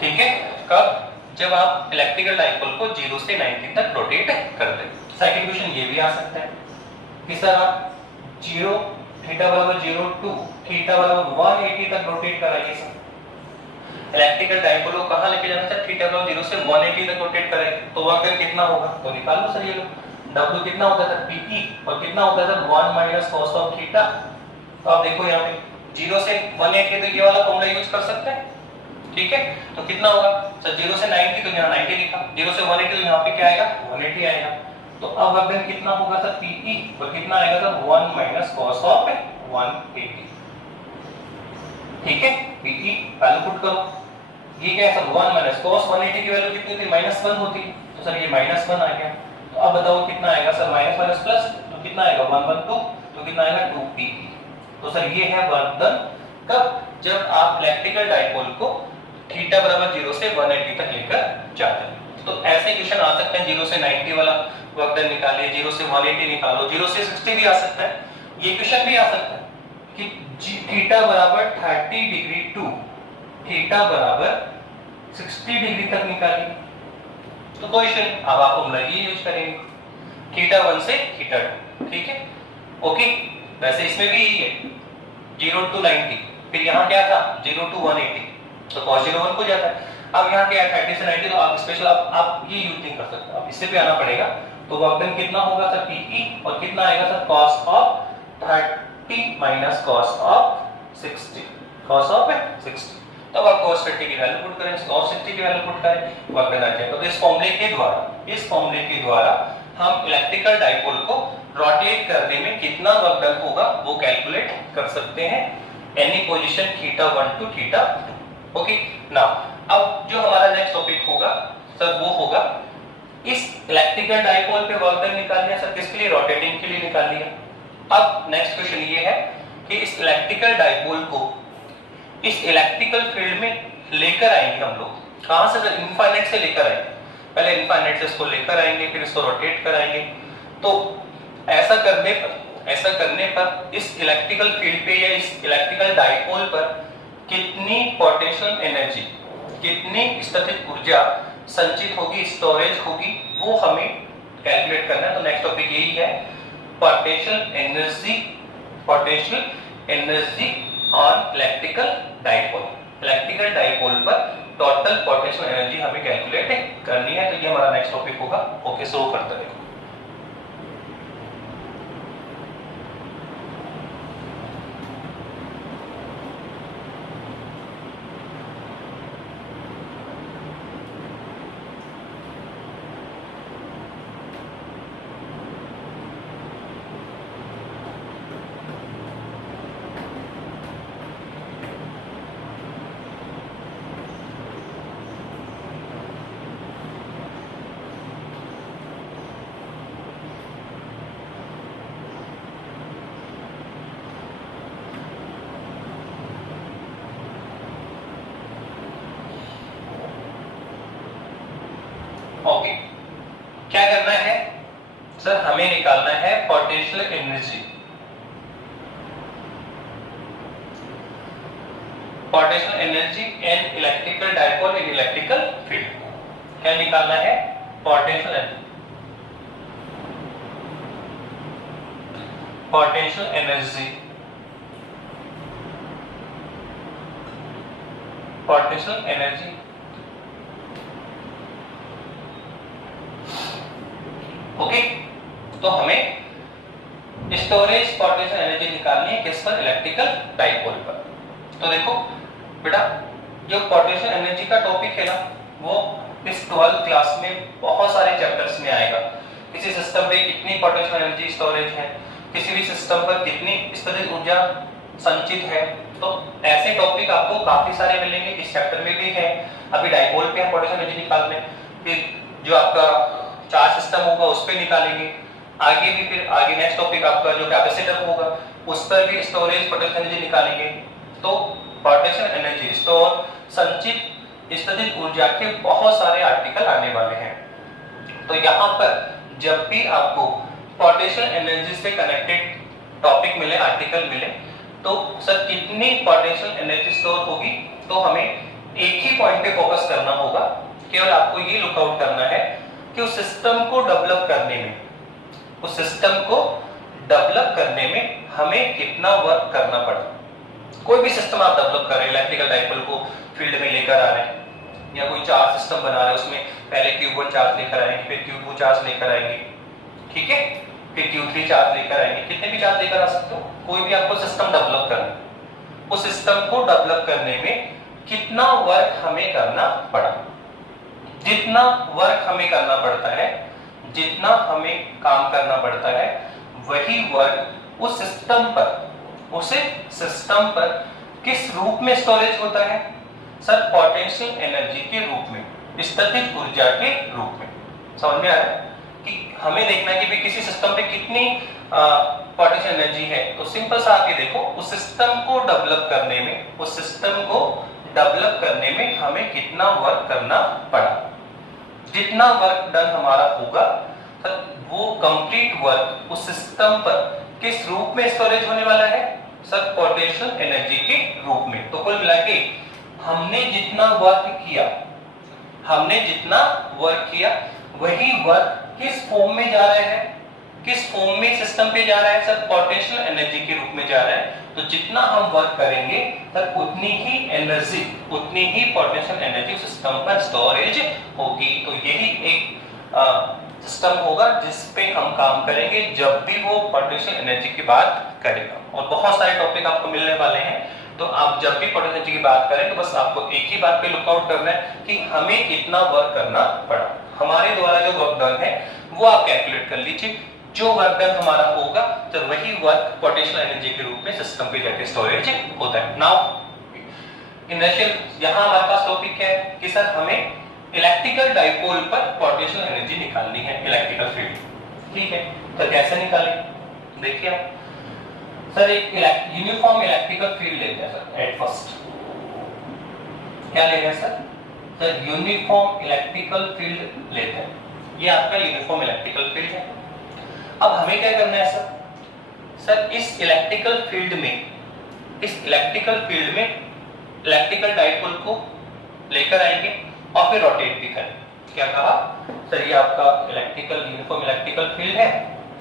ठीक है, कब, जब आप इलेक्ट्रिकल डाइपोल को 0 से 90 तक रोटेट कर दें। सेकंड क्वेश्चन ये भी आ सकता है कि सर आप 0 थीटा बराबर 0 टू थीटा बराबर 180 तक रोटेट कराइए सर, इलेक्ट्रिकल डाइपोल को कहां लेके जाना है, थीटा बराबर 0 से 180 तक रोटेट करें, तो वर्क कितना होगा, तो निकाल लो सर, ये लो W कितना होता है सर Pe, और कितना होता है sir 1 minus cos of theta, तो आप देखो यहाँ पे 0 से 180 तो ये वाला फॉर्मूला यूज कर सकते हैं। ठीक है, तो कितना होगा सर 0 से 90, तो यहाँ 90 लिखा, 0 से 180 तो यहाँ पे क्या आएगा 180 आएगा, तो अब वर्क कितना होगा सर Pe, और कितना आएगा सर 1 माइनस cos ऑफ 180। ठीक है, Pe वैल्यू पुट करो, ये क्या है सर 1 माइनस cos 180 की वैल्यू कितनी होती है -1 होती है, तो सर ये -1 आ गया, तो अब बताओ कितना आएगा सर माइनस माइनस प्लस, तो कितना आएगा 112, तो कितना आएगा 2Pe, तो सर ये है वर्क डन, कब, जब आप इलेक्ट्रिकल डाइपोल को थीटा बराबर 0 से 180 तक लेकर जाते हैं। तो ऐसे क्वेश्चन आ सकते हैं 0 से 90 वाला वर्क डन निकालिए, 0 से 180 निकालो, 0 से 60 भी आ सकता है, ये क्वेश्चन भी आ सकता है कि थीटा बराबर 30 डिग्री टू थीटा बराबर 60 डिग्री तक निकालिए, तो कोई इशू नहीं, अब आप फॉर्मूला ये यूज करेंगे θ1 से θ2। ठीक है, ओके, वैसे इसमें भी यही है 0 to 90, फिर यहाँ क्या था 0 to 180, तो cos 0 1 को जाता है, अब यहाँ क्या है 30 से 90, तो आप स्पेशल आप ये यूज नहीं कर सकते, अब इससे भी आना पड़ेगा, तो वर्क डन कितना होगा सर Pe, और कितना आएगा sir cos of 30 minus cos of 60, cos of 60, तब आप cos 30 की वैल्यू पुट करें, cos 60 की वैल्यू पुट करें, वर्क डन आ जाएगा। तो इस फॉर्मूले के द्वारा हम इलेक्ट्रिकल डाइपोल को रोटेट करने में कितना वर्क डन होगा वो कैलकुलेट कर सकते हैं, any position θ1 to θ2। Okay, now अब जो हमारा नेक्स्ट टॉपिक होगा सर वो होगा इस इलेक्ट्रिकल डाइपोल पे वर्क डन निकाल लिया सर, किसके लिए, रोटेटिंग के लिए निकाल लिया। अब नेक्स्ट क्वेश्चन ये है कि इस इलेक्ट्रिकल डाइपोल को इस इलेक्ट्रिकल फील्ड में लेकर आएंगे हम लोग, कहां से सर, इनफाइनाइट से लेकर आएंगे, पहले इनफाइनाइट से इसको लेकर आएंगे, फिर इसको रोटेट कराएंगे, तो ऐसा करने पर इस इलेक्ट्रिकल फील्ड पे या इस इलेक्ट्रिकल डाइपोल पर कितनी पोटेंशियल एनर्जी, कितनी स्थितिज ऊर्जा संचित होगी, स्टोरेज होगी, वो हमें कैलकुलेट करना है। तो नेक्स्ट टॉपिक यही है potential energy on electrical dipole पर टोटल पोटेंशियल एनर्जी हमें कैलकुलेट करनी है, तो ये हमारा नेक्स्ट टॉपिक होगा। ओके, शुरू करते हैं। ओके, क्या करना है सर, हमें निकालना है potential energy, in electrical dipole in electrical field. क्या निकालना है, पोटेंशियल एनर्जी, ओके, तो हमें स्टोरेज पोटेंशियल एनर्जी निकालनी है किस पर, इलेक्ट्रिकल डाइपोल पर। तो देखो बेटा, जो पोटेंशियल एनर्जी का टॉपिक है ना, वो इस 12th क्लास में बहुत सारे चैप्टर्स में आएगा, किसी सिस्टम पे कितनी पोटेंशियल एनर्जी स्टोरेज है, किसी भी सिस्टम पर कितनी स्थितिज ऊर्जा संचित है। तो ऐसे टॉपिक आपको काफी सारे मिलेंगे, इस चैप्टर में भी है। अभी डाइपोल पे हम पोटेंशियल एनर्जी निकालने, फिर जो आपका चार्ज सिस्टम होगा उस पे निकालेंगे, आगे भी फिर आगे नेक्स्ट टॉपिक आपका जो कैपेसिटर होगा उस पर भी स्टोरेज पोटेंशियल एनर्जी निकालेंगे। तो पोटेंशियल एनर्जी स्टोर संचित स्थितिज ऊर्जा के बहुत सारे आर्टिकल आने वाले हैं। तो यहाँ पर जब भी आपको पोटेंशियल एनर्जी से कनेक्टेड टॉपिक मिले, आर्टिकल मिले, तो सर कितनी पोटेंशियल एनर्जी स्टोर होगी, तो हमें एक ही पॉइंट पे फोकस करना होगा। केवल आपको ये लुक आउट करना है कि उस सिस्टम को डेवलप करने में, उस सिस्टम को डेवलप करने में हमें कितना वर्क करना पड़ा। कोई भी सिस्टम आप डेवलप कर रहे हैं, इलेक्ट्रिकल डाइपोल को फील्ड में लेकर आ रहे हैं, या कोई चार्ज सिस्टम बना रहे हैं, उसमें पहले Q1 चार्ज लेकर आएंगे, फिर Q2 चार्ज लेकर आएंगे, ठीक है, फिर Q3 चार्ज लेकर आएंगे, कितने भी चार्ज लेकर आ सकते हो। कोई भी आपको सिस्टम डेवलप करना है, उस सिस्टम को डेवलप करने में कितना वर्क हमें करना पड़ा। जितना वर्क हमें करना पड़ता है, जितना हमें काम करना पड़ता है, वही वर्क उस सिस्टम पर, उसे सिस्टम पर किस रूप में स्टोरेज होता है सर, पोटेंशियल एनर्जी के रूप में, स्थितिज ऊर्जा के रूप में। समझ में आ रहा है कि हमें देखना है कि भी किसी सिस्टम पे कितनी पोटेंशियल एनर्जी है। तो सिंपल सा आप ये देखो, उस सिस्टम को डेवलप करने में, उस सिस्टम को डेवलप करने में हमें कितना वर्क करना पड़ा। जितना वर्क डन हमारा होगा सर, वो कंप्लीट वर्क उस सिस्टम पर किस रूप में स्टोरेज होने वाला है सर, पोटेंशियल एनर्जी के रूप में। तो कुल मिला के हमने जितना वर्क किया, हमने जितना वर्क किया, वही वर्क किस फॉर्म में जा रहा है, किस फॉर्म में सिस्टम पे जा रहा है सर, पोटेंशियल एनर्जी के रूप में जा रहा है। तो जितना हम वर्क करेंगे सर, उतनी ही एनर्जी, उतनी ही पोटेंशियल एनर्जी सिस्टम पर स्टोरेज होगी। तो यही एक सिस्टम होगा जिस पे हम काम करेंगे जब भी वो पोटेंशियल एनर्जी की बात करेगा। और बहुत सारे टॉपिक आपको मिलने वाले हैं, तो आप जब भी पोटेंशियल एनर्जी की बात करें तो बस आपको एक ही बात पे लुक आउट करना है कि हमें कितना वर्क करना पड़ा। हमारे द्वारा जो वर्क डन है वो आप कैलकुलेट कर लीजिए। जो वर्क डन हमारा होगा तो वही वर्क पोटेंशियल एनर्जी के रूप में सिस्टम पे जाके स्टोरेज होता है। नाउ इनर्शियल, यहाँ हमारे पास टॉपिक क्या है कि सर हमें इलेक्ट्रिकल डाइपोल पर पोटेंशियल एनर्जी निकालनी है, इलेक्ट्रिकल फील्ड, ठीक है। तो कैसे निकालें, देखिए आप सर, एक यूनिफॉर्म इलेक्ट्रिकल फील्ड लेते हैं सर। एट फर्स्ट क्या ले रहे हैं sir, sir uniform electrical field लेते हैं। ये आपका यूनिफॉर्म इलेक्ट्रिकल फील्ड है। अब हमें क्या करना है सर, सर इस इलेक्ट्रिकल फील्ड में, इस इलेक्ट्रिकल फील्ड में इलेक्ट्रिकल डाइपोल को लेकर आएंगे और फिर रोटेट भी करें। क्या कहा सर, ये आपका इलेक्ट्रिकल यूनिफॉर्म इलेक्ट्रिकल फील्ड है,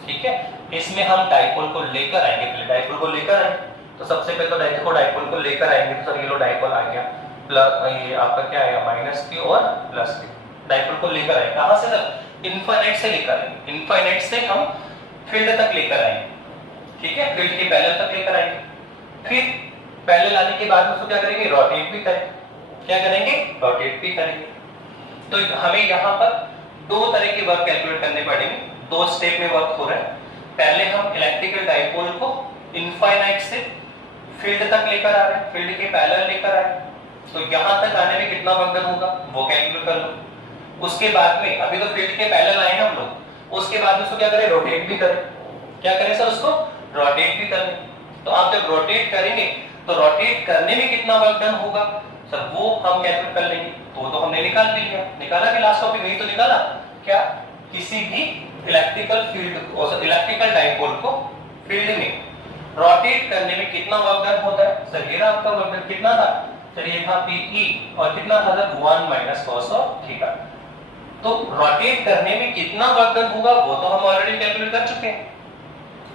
ठीक है। इसमें हम डाइपोल को लेकर आएंगे, पहले डाइपोल को लेकर आए तो सबसे पहले तो डाइपोल को लेकर आएंगे। तो सर ये लो डाइपोल आ गया, प्लस ये आपका क्या आएगा माइनस की और प्लस की। डाइपोल को लेकर आए कहां से सर, इनफाइनाइट से लेकर आएंगे, इनफाइनाइट से हम फील्ड तक लेकर आएंगे, ठीक है, फील्ड के पैरेलल तक लेकर आएंगे। फिर पैरेलल आने के बाद उसको क्या करेंगे, रोटेट भी करेंगे। क्या करेंगे, रोटेट भी करेंगे। तो हमें यहाँ पर दो तरह के वर्क कैलकुलेट करने पड़ेंगे, दो स्टेप में वर्क हो रहा है। पहले हम इलेक्ट्रिकल डाइपोल को इनफाइनाइट से फील्ड तक लेकर आ रहे हैं, फील्ड के पैरेलल लेकर आए, तो यहाँ तक आने में कितना वर्क डन होगा वो कैलकुलेट कर लो। उसके बाद में अभी तो फील्ड के पैरेलल आए हैं हम लोग, उसके बाद उसको क्या करें, रोटेट भी करें। क्या करें सर, उसको रोटेट भी करें। तो आप जब रोटेट करेंगे तो रोटेट करने में कितना वर्क डन होगा सर, वो हम कैलकुलेट कर लेंगे। तो हमने निकाल भी लिया, निकाला भी लास्ट टॉपिक नहीं तो निकाला क्या, किसी भी इलेक्ट्रिकल फील्ड और इलेक्ट्रिकल डाइपोल को फील्ड में रोटेट करने में कितना वर्क डन होता है सर। ये आपका वर्क डन कितना था सर, ये था PE और कितना था sir 1 minus cos of theta. तो रोटेट करने में कितना वर्क डन होगा वो तो हम ऑलरेडी कैलकुलेट कर चुके हैं,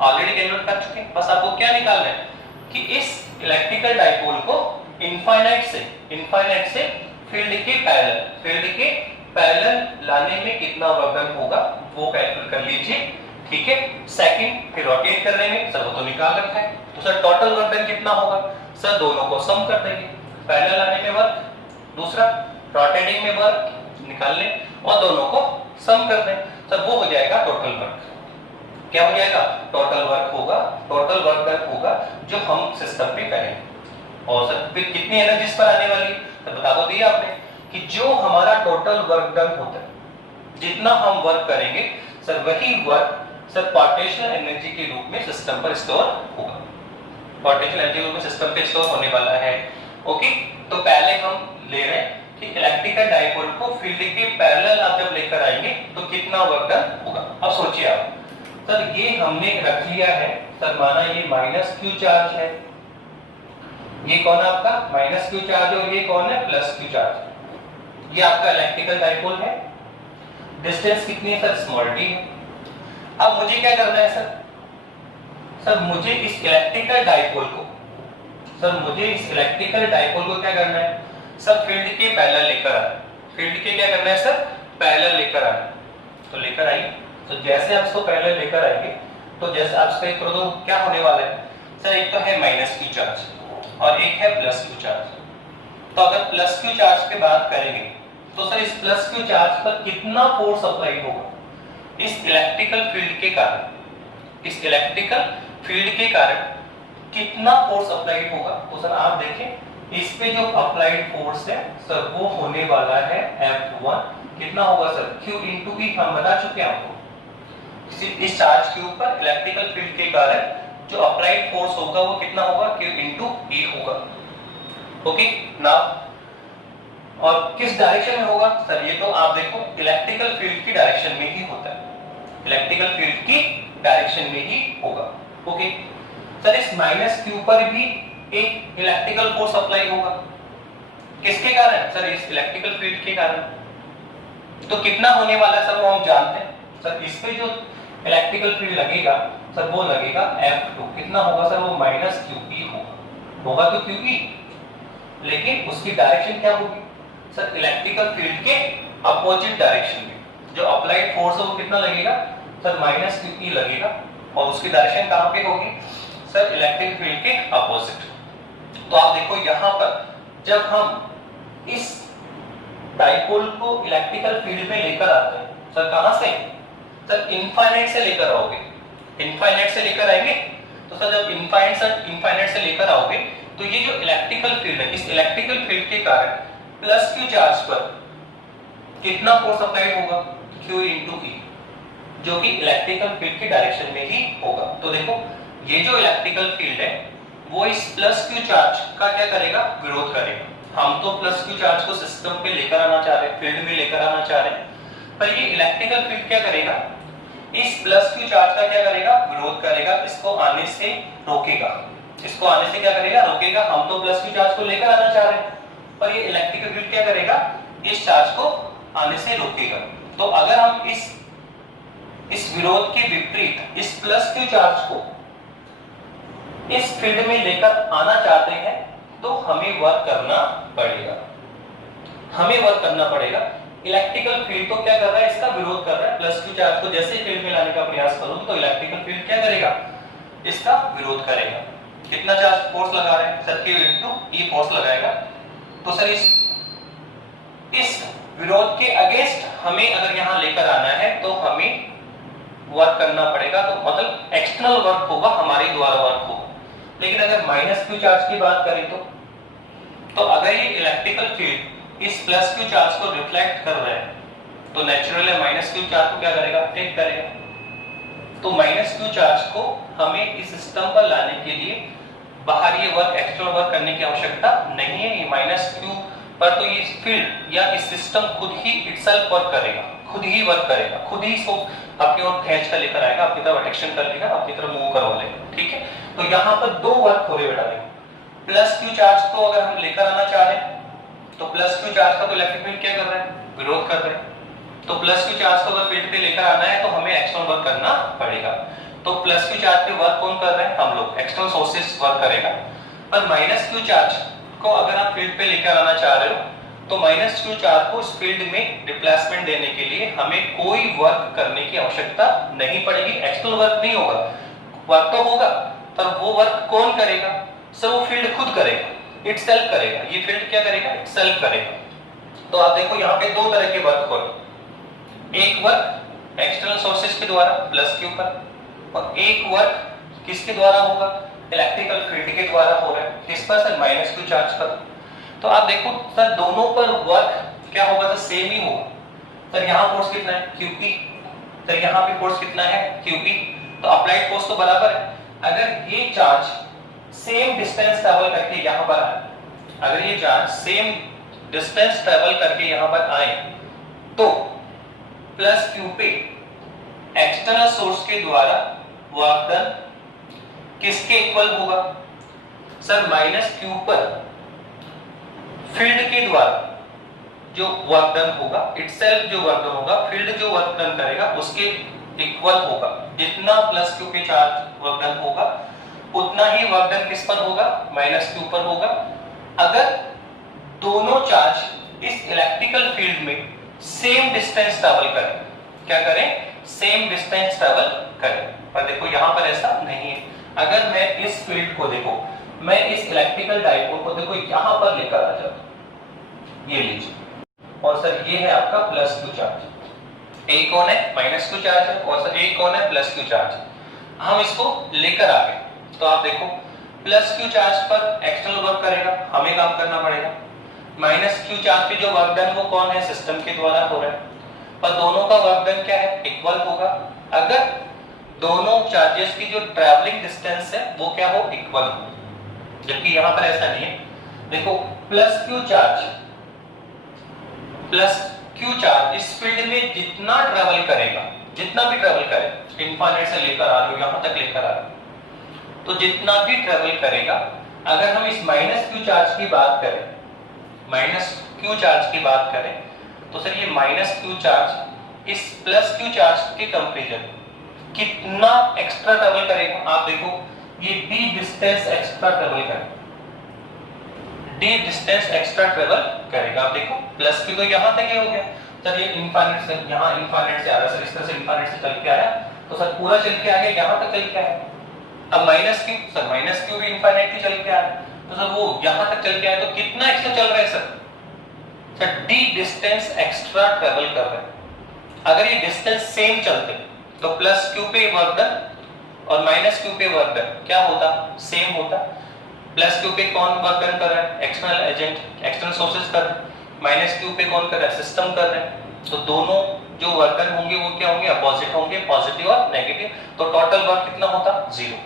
ऑलरेडी कैलकुलेट कर चुके हैं। बस आपको क्या निकालना है कि इस इलेक्ट्रिकल डाइपोल को इनफाइनाइट से फील्ड के पैरेलल लाने में कितना वर्क डन होगा वो कैलकुलेट कर लीजिए, ठीक है। सेकंड, फिर रोटेट करने में सर वो तो निकाल रखा है, तो सर टोटल वर्क डन कितना होगा सर, दोनों को सम कर देंगे। पैरेलल लाने में वर्क, दूसरा रोटेटिंग में वर्क निकाल लें और दोनों को सम कर दें, सर वो हो जाएगा टोटल वर्क। क्या हो जाएगा, टोटल वर्क होगा, टोटल वर्क डन होगा जो हम सिस्टम पे करेंगे। और सर फिर कितनी एनर्जीज पर आने वाली, तो बता तो दिया आपने कि जो हमारा टोटल वर्क डन होता है, जितना हम वर्क करेंगे सर वही वर्क सर पार्टिशनल एनर्जी के रूप में सिस्टम पर स्टोर होगा, पार्टिशनल एनर्जी के रूप में सिस्टम पे स्टोर होने वाला है। ओके, तो पहले हम ले रहे हैं कि इलेक्ट्रिकल डाइपोल को फील्ड के पैरेलल आप जब लेकर आएंगे तो कितना वर्क डन होगा। अब सोचिए आप, सर ये हमने रख लिया है, सर माना ये माइनस क्यू चार्ज है, ये कौन है आपका माइनस क्यू चार्ज और ये कौन है प्लस क्यू चार्ज। ये आपका इलेक्ट्रिकल डाइपोल है, डिस्टेंस कितनी है सर स्मॉल डी है। अब मुझे क्या करना है सर मुझे इस इलेक्ट्रिकल डाइपोल को, सर मुझे इस इलेक्ट्रिकल डाइपोल को क्या करना है सर फील्ड के पैरेलल लेकर आना, फील्ड के क्या करना है सर पैरेलल लेकर आना। तो लेकर आइए, तो जैसे आप इसको पैरेलल लेकर आएंगे तो जैसे आप इसका एक तो क्या होने वाला है सर, एक तो है माइनस क्यू चार्ज और एक है प्लस क्यू चार्ज। तो अगर प्लस क्यू चार्ज की बात करेंगे तो सर इस प्लस क्यू चार्ज पर कितना फोर्स अप्लाई होगा इस इलेक्ट्रिकल फील्ड के कारण, इस इलेक्ट्रिकल फील्ड के कारण कितना फोर्स अप्लाइड होगा। तो सर आप देखें इस पे जो अप्लाइड फोर्स है सर वो होने वाला है F1, कितना होगा सर Q into E, हम बता चुके हैं आपको। इस चार्ज के ऊपर इलेक्ट्रिकल फील्ड के कारण जो अप्लाइड फोर्स होगा वो कितना होगा Q into E होगा। ओके ना, और किस डायरेक्शन में होगा सर, ये तो आप देखो इलेक्ट्रिकल फील्ड की डायरेक्शन में ही होता है, इलेक्ट्रिकल फील्ड की डायरेक्शन में ही होगा। ओके सर इस माइनस क्यू पर भी एक इलेक्ट्रिकल फोर्स अप्लाई होगा, किसके कारण सर इस इलेक्ट्रिकल फील्ड के कारण। तो कितना होने वाला है सर वो हम जानते हैं, सर इस पे जो इलेक्ट्रिकल फील्ड लगेगा सर वो लगेगा F2, कितना होगा सर वो माइनस QE होगा तो QE, लेकिन उसकी डायरेक्शन क्या होगी सर इलेक्ट्रिकल फील्ड के अपोजिट डायरेक्शन में। जो अप्लाइड फोर्स है वो कितना लगेगा सर माइनस QE लगेगा, और उसकी डायरेक्शन कहां पे होगी सर इलेक्ट्रिक फील्ड के अपोजिट। तो आप देखो यहां पर जब हम इस डाइपोल को इलेक्ट्रिकल फील्ड में लेकर आते हैं सर कहां से सर इनफाइनाइट से लेकर आओगे, इनफाइनाइट से लेकर आएंगे तो सर जब इनफाइनाइट से लेकर आओगे तो ये जो इलेक्ट्रिकल फील्ड है इस इलेक्ट्रिकल फील्ड के कारण प्लस क्यू चार्ज पर कितना फोर्स अप्लाई होगा Q into E, जो कि इलेक्ट्रिकल फील्ड की डायरेक्शन में ही होगा। तो देखो ये जो इलेक्ट्रिकल फील्ड है वो इस प्लस क्यू चार्ज का क्या करेगा विरोध करेगा। हम तो प्लस क्यू चार्ज को सिस्टम पे लेकर आना चाह रहे हैं, फील्ड में लेकर आना चाह रहे हैं, पर ये इलेक्ट्रिकल फील्ड क्या करेगा इस प्लस क्यू चार्ज का क्या करेगा विरोध करेगा, इसको आने से रोकेगा, इसको आने से क्या करेगा रोकेगा। हम तो प्लस क्यू चार्ज को लेकर आना चाह रहे हैं पर ये इलेक्ट्रिकल फील्ड क्या करेगा इस चार्ज को आने से रोकेगा। तो अगर हम इस विरोध के विपरीत इस प्लस क्यू चार्ज को इस फील्ड में लेकर आना चाहते हैं तो हमें वर्क करना पड़ेगा, हमें वर्क करना पड़ेगा। इलेक्ट्रिकल फील्ड तो क्या कर रहा है इसका विरोध कर रहा है, प्लस क्यू चार्ज को जैसे फील्ड में लाने का प्रयास करूं तो इलेक्ट्रिकल फील्ड क्या करेगा इसका विरोध करेगा। कितना चार्ज फोर्स लगा रहे हैं sir Q into E force लगाएगा। तो सर इस विरोध के अगेंस्ट हमें अगर यहां लेकर आना है तो हमें वर्क करना पड़ेगा, तो मतलब एक्सटर्नल वर्क होगा, हमारे द्वारा वर्क होगा। लेकिन अगर माइनस क्यू चार्ज की बात करें तो अगर ये इलेक्ट्रिकल फील्ड इस प्लस क्यू चार्ज को रिफ्लेक्ट कर रहा है तो नेचुरली माइनस क्यू चार्ज को क्या करेगा टेक करेगा। तो माइनस क्यू चार्ज को हमें इस सिस्टम पर लाने के लिए बाहर ये वर्क एक्सटर्नल वर्क करने की आवश्यकता नहीं है। ये माइनस क्यू पर तो ये फील्ड या इस सिस्टम खुद ही इटसेल्फ वर्क करेगा, खुद ही वर्क करेगा, खुद ही इसको आपकी ओर खींच कर लेकर आएगा, आपकी तरफ अट्रैक्शन कर लेगा, आपकी तरफ मूव करवा लेगा। ठीक है, तो यहाँ पर दो वर्क हो रहे बेटा। देखो प्लस क्यू चार्ज को अगर हम लेकर आना चाह रहे हैं तो प्लस क्यू चार्ज का तो इलेक्ट्रिक फील्ड क्या कर रहा है विरोध कर रहा है। तो प्लस क्यू चार्ज को अगर फील्ड पे लेकर आना है तो हमें एक्सटर्नल वर्क करना पड़ेगा। तो प्लस क्यू चार्ज पे वर्क कौन कर रहे हैं हम लोग, एक्सटर्नल सोर्सेस वर्क करेगा। पर माइनस क्यू चार्ज को अगर आप फील्ड पे लेकर आना चाह रहे हो तो माइनस क्यू चार्ज को इस फील्ड में रिप्लेसमेंट देने के लिए हमें कोई वर्क करने की आवश्यकता नहीं पड़ेगी, एक्सटर्नल वर्क नहीं होगा। वर्क तो होगा पर वो वर्क कौन करेगा सर, वो फील्ड खुद करेगा, इटसेल्फ करेगा। ये फील्ड क्या करेगा इटसेल्फ करेगा। तो आप देखो यहाँ पे दो तरह के वर्क हो रहे, एक वर्क एक्सटर्नल सोर्सेज के द्वारा प्लस क्यू पर, और एक वर्क किसके द्वारा होगा, इलेक्ट्रिकल फील्ड के द्वारा हो रहा है। किस पर सर, माइनस क्यू चार्ज पर। तो आप देखो सर दोनों पर वर्क क्या होगा, तो सेम ही होगा। सर यहाँ फोर्स कितना है, क्यूपी, सर यहाँ पे फोर्स कितना है, क्यूपी, तो अप्लाइड फोर्स तो बराबर है। अगर ये चार्ज सेम डिस्टेंस ट्रैवल करके यहाँ पर आए, अगर ये चार्ज सेम डिस्टेंस ट्रैवल करके यहाँ पर आए तो प्लस क्यू पे एक्सटर्नल सोर्स के द्वारा वर्क डन किसके इक्वल होगा, सर माइनस क्यू पर फील्ड के द्वारा जो वर्क डन होगा, इटसेल्फ जो वर्क डन होगा, फील्ड जो वर्क डन करेगा उसके इक्वल होगा। जितना प्लस क्यू पे चार्ज वर्क डन होगा उतना ही वर्क डन किस पर होगा, माइनस क्यू पर होगा। अगर दोनों चार्ज इस इलेक्ट्रिकल फील्ड में सेम डिस्टेंस ट्रैवल करें, क्या करें, सेम डिस्टेंस ट्रैवल करें। पर देखो यहां पर ऐसा नहीं है। अगर मैं इस फील्ड को देखो, मैं इस इलेक्ट्रिकल डाइपोल को देखो यहां पर लेकर आ जाता हूं, ये लीजिए, और सर ये है आपका प्लस क्यू चार्ज, ए कौन है, माइनस क्यू चार्ज है, और सर ए कौन है, प्लस क्यू चार्ज। हम इसको लेकर आ गए तो आप देखो प्लस क्यू चार्ज पर एक्सटर्नल वर्क करेगा, हमें काम करना पड़ेगा। माइनस क्यू चार्ज पे जो वर्क डन वो कौन है, सिस्टम के द्वारा हो रहा है, पर दोनों का वर्क डन क्या है, इक्वल होगा। अगर दोनों चार्जेस की जो ट्रैवलिंग डिस्टेंस है वो क्या हो, इक्वल हो, जबकि यहां पर ऐसा नहीं है। देखो प्लस क्यू चार्ज इस फील्ड में जितना ट्रैवल करेगा, जितना भी ट्रैवल करे, इनफाइनाइट से लेकर आ रहे हो यहां तक लेकर आ रहे हो, तो जितना भी ट्रैवल करेगा, अगर हम इस माइनस क्यू चार्ज की बात करें, माइनस क्यू चार्ज की बात करें तो सर ये माइनस क्यू चार्ज इस प्लस क्यू चार्ज के कंपैरिजन कितना एक्स्ट्रा ट्रैवल करेगा। आप देखो ये डी डिस्टेंस एक्स्ट्रा ट्रैवल करेगा, डी डिस्टेंस एक्स्ट्रा ट्रैवल करेगा। आप देखो प्लस क्यू तो यहां तक ही हो गया, सर ये इनफाइनाइट से, यहां इनफाइनाइट से आ रहा है सर, इस तरह से इनफाइनाइट से चल के आया तो सर पूरा चल के आ गया, यहां तक चल के आया। अब minus Q, sir minus Q भी इनफाइनाइट ही चल के आ रहा है, तो सर वो यहां तक चल के आया तो कितना एक्स्ट्रा चल रहा है sir, D distance extra travel कर रहे हैं। अगर ये डिस्टेंस सेम चलते तो प्लस क्यू पे वर्क डन और माइनस क्यू पे वर्क डन क्या होता, सेम होता। प्लस क्यू पे कौन वर्क डन कर रहा है, एक्सटर्नल एजेंट, एक्सटर्नल सोर्सेज कर रहे हैं, माइनस क्यू पे कौन कर रहा है, सिस्टम कर रहे हैं। तो दोनों जो वर्क डन होंगे वो क्या होंगे, अपोजिट होंगे, पॉजिटिव और नेगेटिव, तो टोटल वर्क कितना होता, 0।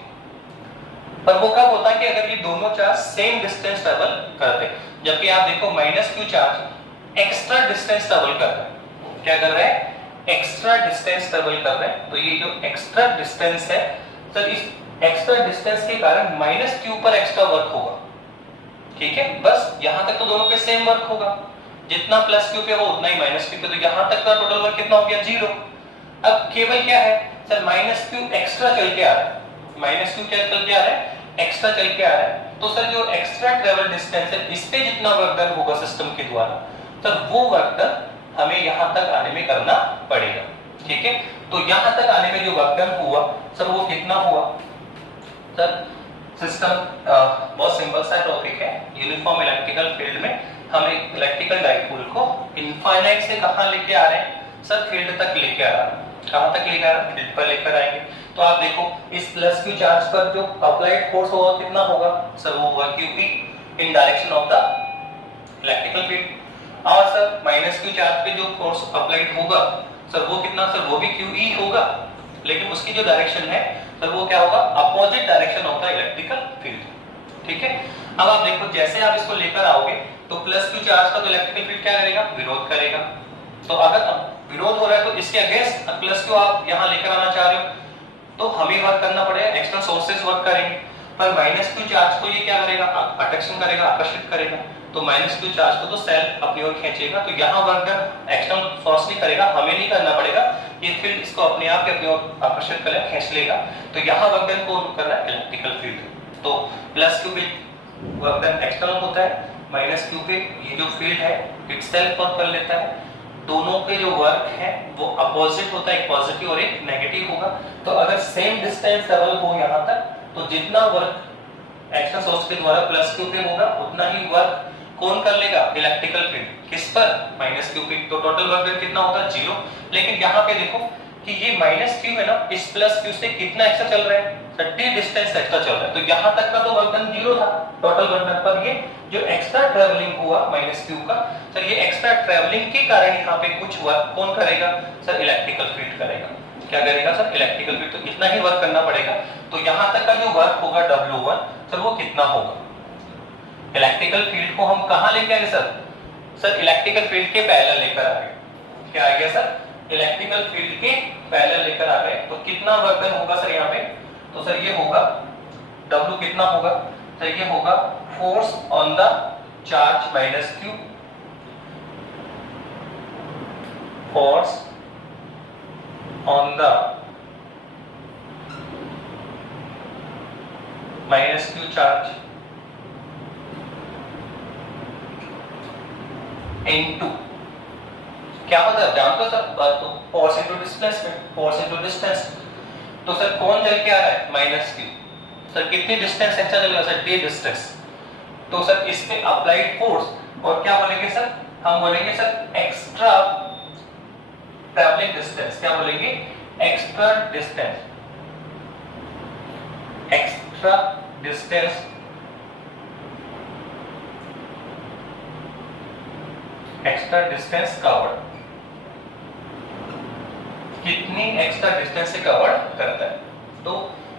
पर वो कब होता कि अगर ये दोनों चार्ज सेम डिस्टेंस ट्रैवल करते, जबकि आप देखो minus Q charge extra distance travel कर रहा है, क्या कर रहा है, एक्स्ट्रा डिस्टेंस ट्रैवल कर रहे हैं। तो ये जो एक्स्ट्रा डिस्टेंस है सर, इस एक्स्ट्रा डिस्टेंस के कारण माइनस क्यू पर एक्स्ट्रा वर्क होगा, ठीक है, बस यहां तक तो दोनों पे सेम वर्क होगा, जितना प्लस क्यू पे हो उतना ही माइनस क्यू पे, तो यहां तक का टोटल वर्क कितना हो गया, 0। अब केवल क्या है सर, माइनस क्यू एक्स्ट्रा चल के आ रहा है, माइनस क्यू क्या चल के आ रहा है, एक्स्ट्रा चल के आ रहा है। तो सर जो एक्स्ट्रा ट्रैवल डिस्टेंस है इस पे जितना वर्क डन होगा सिस्टम के द्वारा, सर वो वर्क डन हमें यहां तक आने में करना पड़ेगा, ठीक है। तो यहां तक आने में जो वर्क डन हुआ सर वो कितना हुआ, सर सिस्टम बहुत सिंपल सा टॉपिक है, यूनिफॉर्म इलेक्ट्रिकल फील्ड में हम एक इलेक्ट्रिकल डाइपोल को इनफाइनाइट से कहां लेके आ रहे हैं, सर फील्ड तक लेके आ रहा है। कहां तक लेके आ रहा है, फील्ड पर लेकर आएंगे। तो आप देखो इस प्लस क्यू चार्ज पर जो अप्लाइड फोर्स होगा कितना होगा, सर वो होगा QP in direction of the electrical field. और सर माइनस क्यू चार्ज पे जो फोर्स अप्लाइड होगा सर वो कितना, सर वो भी क्यूई होगा, लेकिन उसकी जो डायरेक्शन है सर वो क्या होगा, opposite direction of the electrical field, ठीक है। अब आप देखो जैसे आप इसको लेकर आओगे तो प्लस क्यू चार्ज का तो इलेक्ट्रिकल फील्ड क्या करेगा, विरोध करेगा। तो अगर विरोध हो रहा है तो इसके अगेंस्ट प्लस क्यू आप यहां लेकर आना चाह रहे हो तो हमें वर्क करना पड़ेगा, एक्सटर्नल सोर्सेज वर्क करेंगे। पर माइनस क्यू चार्ज को ये क्या करेगा, अट्रैक्शन करेगा, आकर्षित करेगा। तो माइनस क्यू चार्ज को तो सेल अपनी ओर खींचेगा, तो यहाँ वर्क डन एक्सटर्नल फोर्स नहीं करेगा, हमें नहीं करना पड़ेगा, ये फील्ड इसको अपने आप अपनी ओर आकर्षित करेगा, खींच लेगा। तो यहाँ वर्क डन कौन कर रहा है, इलेक्ट्रिकल फील्ड। तो प्लस क्यू पे वर्क डन एक्सटर्नल होता है, माइनस क्यू पे ये जो फील्ड है इटसेल्फ वर्क कर लेता है। दोनों के जो वर्क है वो अपोजिट होता है, एक पॉजिटिव और एक नेगेटिव होगा। तो अगर सेम डिस्टेंस ट्रैवल हो यहाँ तक तो जितना वर्क एक्शन सोर्स के द्वारा प्लस क्यू पे होगा उतना ही वर्क कौन कर लेगा, इलेक्ट्रिकल फील्ड। किस पर, माइनस क्यू पे। तो टोटल वर्क डन कितना होता है, 0। लेकिन यहाँ पे देखो कि ये माइनस क्यू है ना, इस प्लस क्यू से कितना एक्स्ट्रा चल रहा है सर, टी डिस्टेंस एक्स्ट्रा चल रहा है। तो यहां तक का तो वर्क डन 0 था टोटल वर्क डन, पर ये जो एक्स्ट्रा ट्रैवलिंग हुआ माइनस क्यू का सर, ये एक्स्ट्रा ट्रैवलिंग के कारण यहाँ पे कुछ वर्क कौन करेगा सर, इलेक्ट्रिकल फील्ड करेगा। क्या करेगा सर, इलेक्ट्रिकल फील्ड। तो इतना ही वर्क करना पड़ेगा। तो यहां तक का जो वर्क होगा W1 सर वो कितना होगा, इलेक्ट्रिकल फील्ड को हम कहां लेके आए सर, सर इलेक्ट्रिकल फील्ड के पैरेलल लेकर आ गए। क्या आ गया सर, इलेक्ट्रिकल फील्ड के पैरेलल लेकर आ गए। तो कितना वर्क डन होगा सर यहाँ पे, तो सर ये होगा W कितना होगा सर, ये होगा force on the charge minus Q, force on the minus Q charge into, क्या मतलब जानते हो सर, तो force into displacement, force into distance. तो सर कौन चल के आ रहा है माइनस क्यू, सर कितनी डिस्टेंस एक्स्ट्रा चलेगा सर, डी डिस्टेंस। तो सर इस पे अप्लाइड फोर्स और क्या बोलेंगे सर, हम बोलेंगे सर एक्स्ट्रा ट्रैवलिंग डिस्टेंस, क्या बोलेंगे extra distance, extra distance, extra distance covered, कितनी एक्स्ट्रा डिस्टेंस से कवर करता है। तो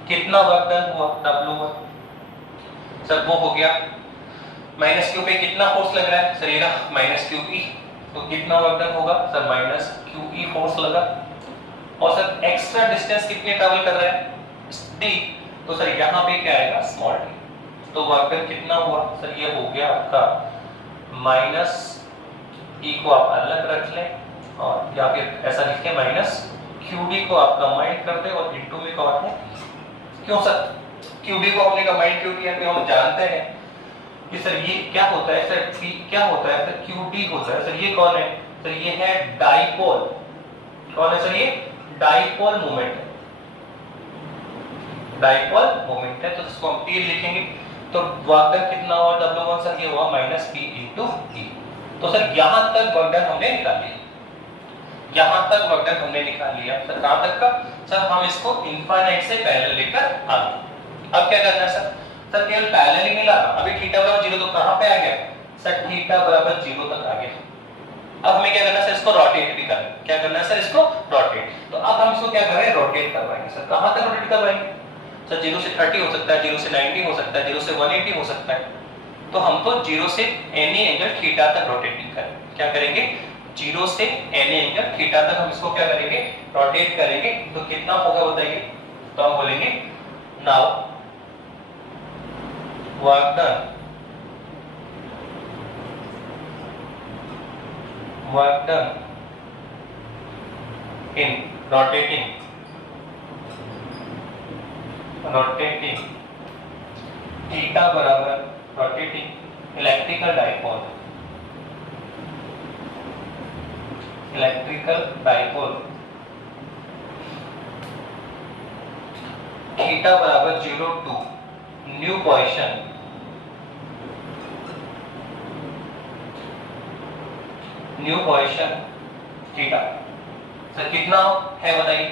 कितना वर्क डन हुआ W1 सर, वो हो गया माइनस क्यू पे कितना फोर्स लग रहा है सर, ये माइनस क्यू ई, तो कितना वर्क डन होगा sir, minus Q E force लगा। और सर एक्स्ट्रा डिस्टेंस कितनी ट्रैवल कर रहा है d, तो सर यहाँ पे क्या आएगा स्मॉल d। तो वर्क डन कितना हुआ सर, ये हो गया आपका माइनस ई को आप अलग रख लें और या फिर ऐसा लिख के माइनस QD को आप कंबाइन कर दे और इनटू में कॉट है। क्यों सर, QD को हमने कंबाइन क्यों किया, कि हम जानते हैं कि सर ये क्या होता है सर, क्या होता है सर, QD होता है सर, ये कौन है सर, ये है डाइपोल। कौन है सर, ये डाइपोल मोमेंट है, डाइपोल मोमेंट है। तो इसको हम T लिखेंगे। तो वर्क डन कितना हुआ W1 सर, ये हुआ माइनस P इंटू E। तो सर यहां तक वर्क डन हमने निकाल लिया, यहां तक वर्क डन हमने निकाल लिया। सर कहां तक का सर, हम इसको इनफाइनाइट से पैरेलल लेकर आ गए। अब क्या करना है सर, सर केवल पैरेलल ही नहीं लाना, अभी थीटा बराबर 0 तो कहां पे आ गया सर, थीटा बराबर 0 तक आ गया। अब हमें क्या करना है सर, इसको रोटेट भी करना है। क्या करना है सर, इसको रोटेट। तो अब हम इसको क्या कर रहे हैं, रोटेट करवाएंगे। सर कहां तक रोटेट करवाएंगे सर, 0 से 30 हो सकता है, 0 से 90 हो सकता है, 0 से 180 हो सकता है। तो हम तो 0 से एनी एंगल थीटा तक रोटेटिंग करेंगे। क्या करेंगे, 0 से एनी एंगल थीटा तक हम इसको क्या करेंगे, रोटेट करेंगे। तो कितना होगा बताइए, तो हम बोलेंगे now work done, work done in rotating, rotating theta बराबर rotating electrical dipole, electrical dipole theta बराबर 0 to new position, new position theta. Sir कितना है बताइए,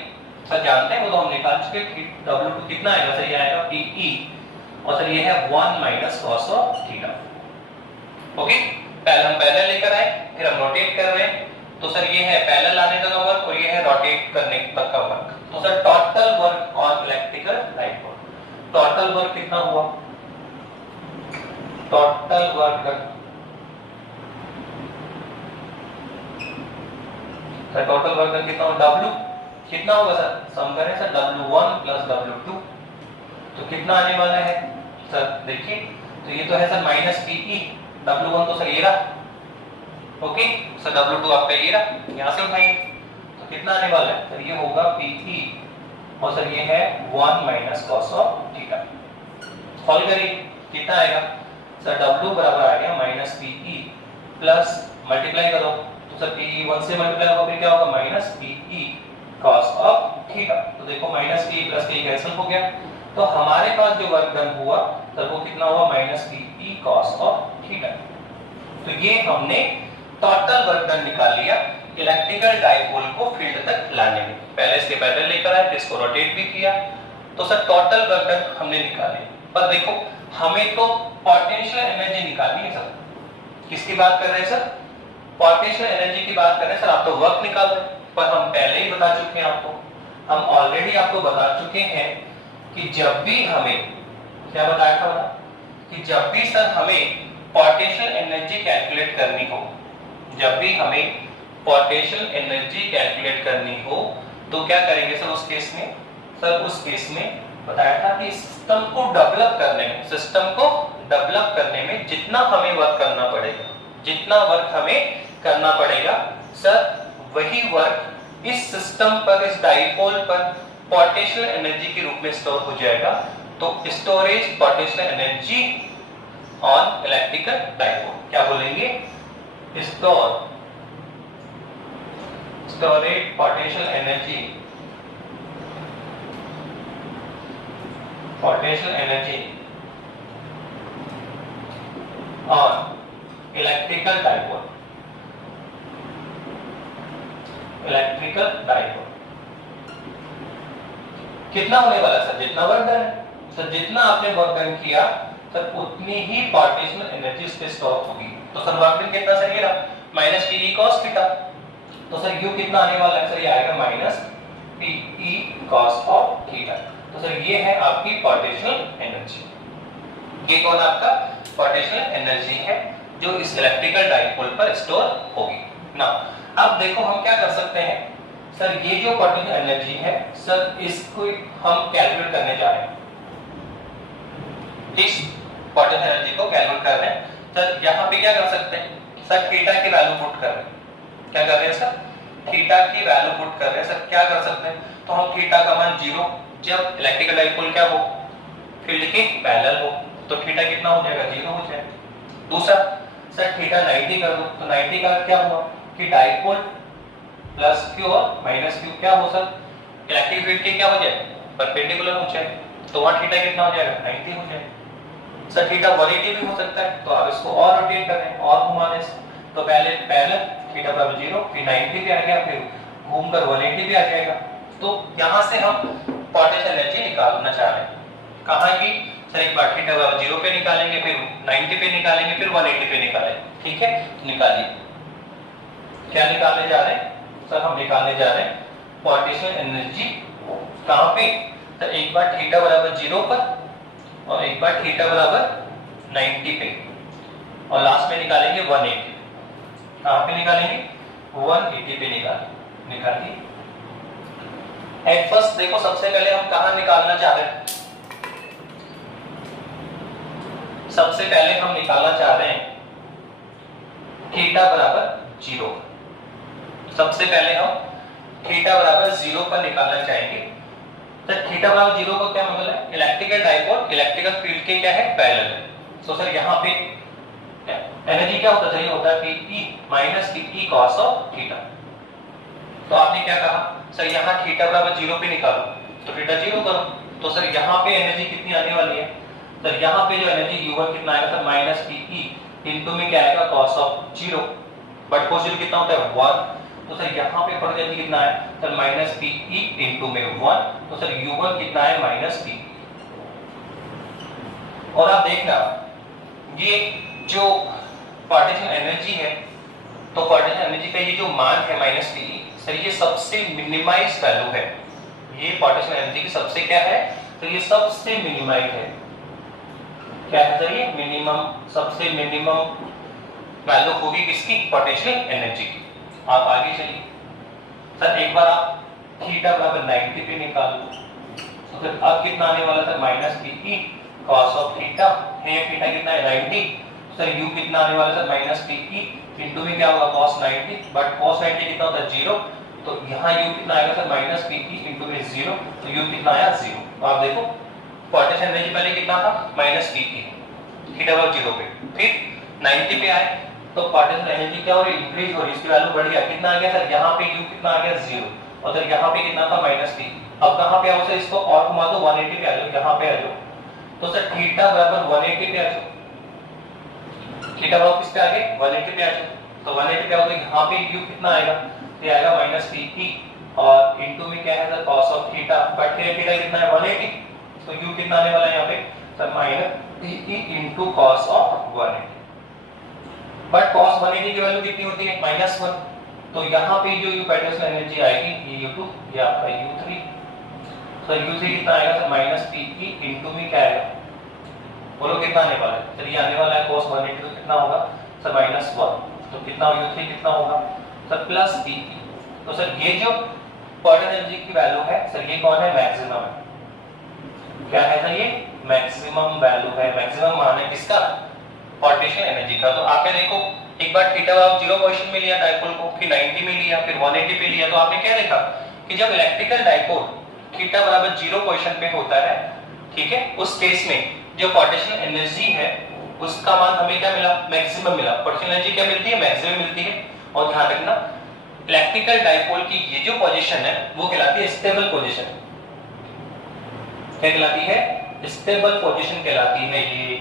सर जानते हैं वो तो हम निकाल चुके। W2 कितना आएगा सर, ये आएगा PE और सर ये है 1 minus cos of theta. Okay, पहले हम पैरेलल लेकर आए, फिर हम रोटेट कर रहे हैं। तो सर ये है पैरेलल आने तक का वर्क और ये है रोटेट करने तक का वर्क। तो sir total work on electrical dipole, total work कितना हुआ, total work sir, total work कितना होगा, W कितना होगा सर, सम करें सर W1 प्लस W2, तो कितना आने वाला है सर, देखिए तो ये तो है सर माइनस PE, W1 तो सर ये रहा। ओके सर, W2 आपका ये रहा, यहां से उठाएंगे तो कितना आने वाला है सर, ये होगा PE और सर ये है 1 minus cos of theta. Solve करिए कितना आएगा सर, W बराबर आ गया माइनस PE प्लस मल्टीप्लाई करो तो सर PE 1 से मल्टीप्लाई होगा, फिर क्या होगा minus PE cos of theta. तो देखो minus PE plus PE cancel हो गया। तो हमारे पास जो वर्क डन हुआ सर वो कितना हुआ, minus PE cos of theta. तो ये हमने टोटल वर्क डन निकाल लिया इलेक्ट्रिकल डाइपोल को फील्ड तक लाने में। पहले इसके पैरेलल लेकर आए, इसको रोटेट भी किया, तो सर टोटल वर्क डन हमने निकाले। पर देखो हमें तो पोटेंशियल एनर्जी निकालनी है सर। किसकी बात कर रहे हैं सर? पोटेंशियल एनर्जी की बात कर रहे हैं सर। आप तो वर्क निकाल रहे हैं, पर हम पहले ही बता चुके हैं आपको, हम ऑलरेडी आपको बता चुके हैं कि जब भी हमें, क्या बताया था कि जब भी सर हमें पोटेंशियल एनर्जी कैलकुलेट करनी हो, जब भी हमें पोटेंशियल एनर्जी कैलकुलेट करनी हो तो क्या करेंगे सर उस केस में? सर उस केस में बताया था कि सिस्टम को डेवलप करने में, सिस्टम को डेवलप करने में जितना हमें वर्क करना पड़ेगा, जितना वर्क हमें करना पड़ेगा सर, वही वर्क इस सिस्टम पर, इस डाइपोल पर पोटेंशियल एनर्जी के रूप में स्टोर हो जाएगा। तो storage potential energy on electrical dipole, क्या बोलेंगे? Storage potential energy on electrical dipole, कितना होने वाला सर? जितना वर्क डन है सर, जितना आपने वर्क डन किया सर उतनी ही पोटेंशियल एनर्जी इस पे स्टोर होगी। तो सर वर्क डन कितना सर? ये रहा माइनस पी कॉस थीटा। तो सर यू कितना आने वाला है सर? ये आएगा minus P cos of theta. तो सर ये है आपकी पोटेंशियल एनर्जी। ये कौन आपका पोटेंशियल एनर्जी है जो इस इलेक्ट्रिकल डाइपोल पर स्टोर होगी ना। अब देखो हम क्या कर सकते हैं सर, ये जो पोटेंशियल एनर्जी है सर, इसको हम कैलकुलेट करने जा रहे हैं। इस पोटेंशियल एनर्जी को कैलकुलेट कर रहे हैं सर। यहाँ पे क्या कर सकते हैं सर? थीटा की वैल्यू पुट कर रहे हैं। क्या कर रहे हैं सर? थीटा की वैल्यू पुट कर रहे हैं सर। क्या कर सकते हैं? तो हम थीटा का मान 0, जब इलेक्ट्रिकल डाइपोल क्या हो? फील्ड के पैरेलल हो, तो थीटा कितना हो जाएगा? 0 हो जाएगा। दूसरा सर थीटा 90 कर दो, तो 90 का क्या हुआ कि डाइपोल प्लस क्यू और माइनस क्यू क्या हो सर? इलेक्ट्रिक फील्ड के क्या हो जाए? परपेंडिकुलर हो जाए। तो वहां थीटा कितना हो जाएगा? 90 हो जाएगा। सर थीटा 180 भी हो सकता है, तो आप इसको और रोटेट करें और घुमा दें। तो पहले पैरेलल थीटा बराबर 0, फिर 90 पे आ गया, फिर घूमकर 180 पे आ जाएगा। तो यहां से हम पोटेंशियल एनर्जी निकालना चाह रहे हैं। कहां की सर? एक बार थीटा बराबर 0 पे निकालेंगे, फिर 90 पे निकालेंगे, फिर 180 पे निकालेंगे। ठीक है, निकालिए। क्या निकालने जा रहे हैं सर? हम निकालने जा रहे हैं पोटेंशियल एनर्जी। कहां पे सर? एक बार थीटा बराबर 0 पर और एक बार थीटा बराबर 90 पे, और लास्ट में निकालेंगे 180। कहां पे निकालेंगे? 180 पे निकालिए। एट फर्स्ट देखो, सबसे पहले हम कहां निकालना चाह रहे हैं? सबसे पहले हम निकालना चाह रहे हैं थीटा बराबर 0। सबसे पहले हम थीटा बराबर 0 पर निकालना चाहेंगे। तो थीटा बराबर 0 को क्या मतलब है? इलेक्ट्रिकल डाइपोल इलेक्ट्रिकल फील्ड के क्या है? पैरेलल है। तो सर यहाँ पे एनर्जी क्या होता है? होता है कि E minus E cos of theta. तो आपने क्या कहा सर? यहाँ थीटा बराबर 0 पे निकालो, तो थीटा 0 करो। तो सर यहाँ पे एनर्जी कितनी आने वाली है सर? यहाँ पे जो एनर्जी U1 कितना आएगा सर? माइनस E इनटू में क्या आएगा? cos ऑफ 0, बट cos 0 कितना होता है? 1। तो सर यहाँ पे पड़ जाएगी कितना है सर? माइनस पी इनटू में 1। तो सर U1 कितना है? Minus P. और आप देखना ये जो पोटेंशियल एनर्जी है, तो पोटेंशियल एनर्जी का ये जो मान है माइनस पी सर, ये सबसे मिनिमाइज वैल्यू है। ये पोटेंशियल एनर्जी की सबसे क्या है? तो ये सबसे मिनिमाइज है। क्या है सर? ये मिनिमम, सबसे मिनिमम वैल्यू होगी किसकी? पोटेंशियल एनर्जी की। आप आगे चलिए सर। एक बार आप थीटा बराबर 90 पे निकाल लो, तो फिर अब कितना आने वाला sir? Minus P cos of theta है। थीटा कितना है? 90। सर u कितना आने वाला सर? माइनस पी इनटू में क्या होगा? cos 90, बट cos 90 कितना होता है? 0। तो यहाँ u कितना आएगा सर? माइनस पी इनटू में 0। तो u कितना आया? 0। तो आप देखो पोटेंशियल एनर्जी पहले कितना था? माइनस पी थीटा बराबर 0 पे, फिर 90 पे आए तो पोटेंशियल एनर्जी क्या हो रही? इंक्रीज हो रही, इसकी वैल्यू बढ़ गया। कितना आ गया सर? यहाँ पे u कितना आ गया? 0। और सर यहाँ पे कितना था? Minus P. अब कहाँ पे आओ सर? इसको और घुमा दो, 180 पे आ जाओ। यहाँ पे आ जाओ, तो सर थीटा बराबर 180 पे आ जाओ। थीटा बराबर किस पे आ गए? 180 पे आ जाओ। तो 180 पे आओ तो यहाँ पे u कितना आएगा? तो ये आएगा माइनस पी ई और इनटू में क्या है sir cos of theta, but theta कितना है 180, तो u कितना आने वाला है यहाँ पे sir minus P E into cos of 180, but cos 180 की वैल्यू कितनी होती है -1, तो यहाँ पे जो पार्टिकुलर एनर्जी आएगी ये u2 ये आपका u3, सर u3 कितना आएगा sir minus P E into में क्या आएगा बोलो कितना आने वाला है सर, ये आने वाला है cos 180 तो कितना होगा सर -1, तो कितना u3 कितना होगा सर प्लस पी ई, तो सर ये जो क्वार्टर एनर्जी की वैल्यू है सर ये कौन है मैक्सिमम है, क्या है सर ये मैक्सिमम वैल्यू है, मैक्सिमम मान है किसका पार्टीशन एनर्जी का। तो आपने देखो एक बार थीटा आप 0 पोजीशन में लिया डायपोल को, फिर 90 में लिया, फिर 180 पे लिया, तो आपने क्या देखा कि जब इलेक्ट्रिकल डायपोल थीटा बराबर 0 पोजीशन पे होता है, ठीक है, उस केस में जो पार्टीशन एनर्जी है उसका मान हमें क्या मिला मैक्सिमम मिला, पार्टीशन एनर्जी क्या मिलती है मैक्सिमम मिलती है। और ध्यान रखना इलेक्ट्रिकल डायपोल की ये जो पोजीशन है वो कहलाती है स्टेबल पोजीशन, क्या कहलाती है स्टेबल पोजीशन कहलाती है ये,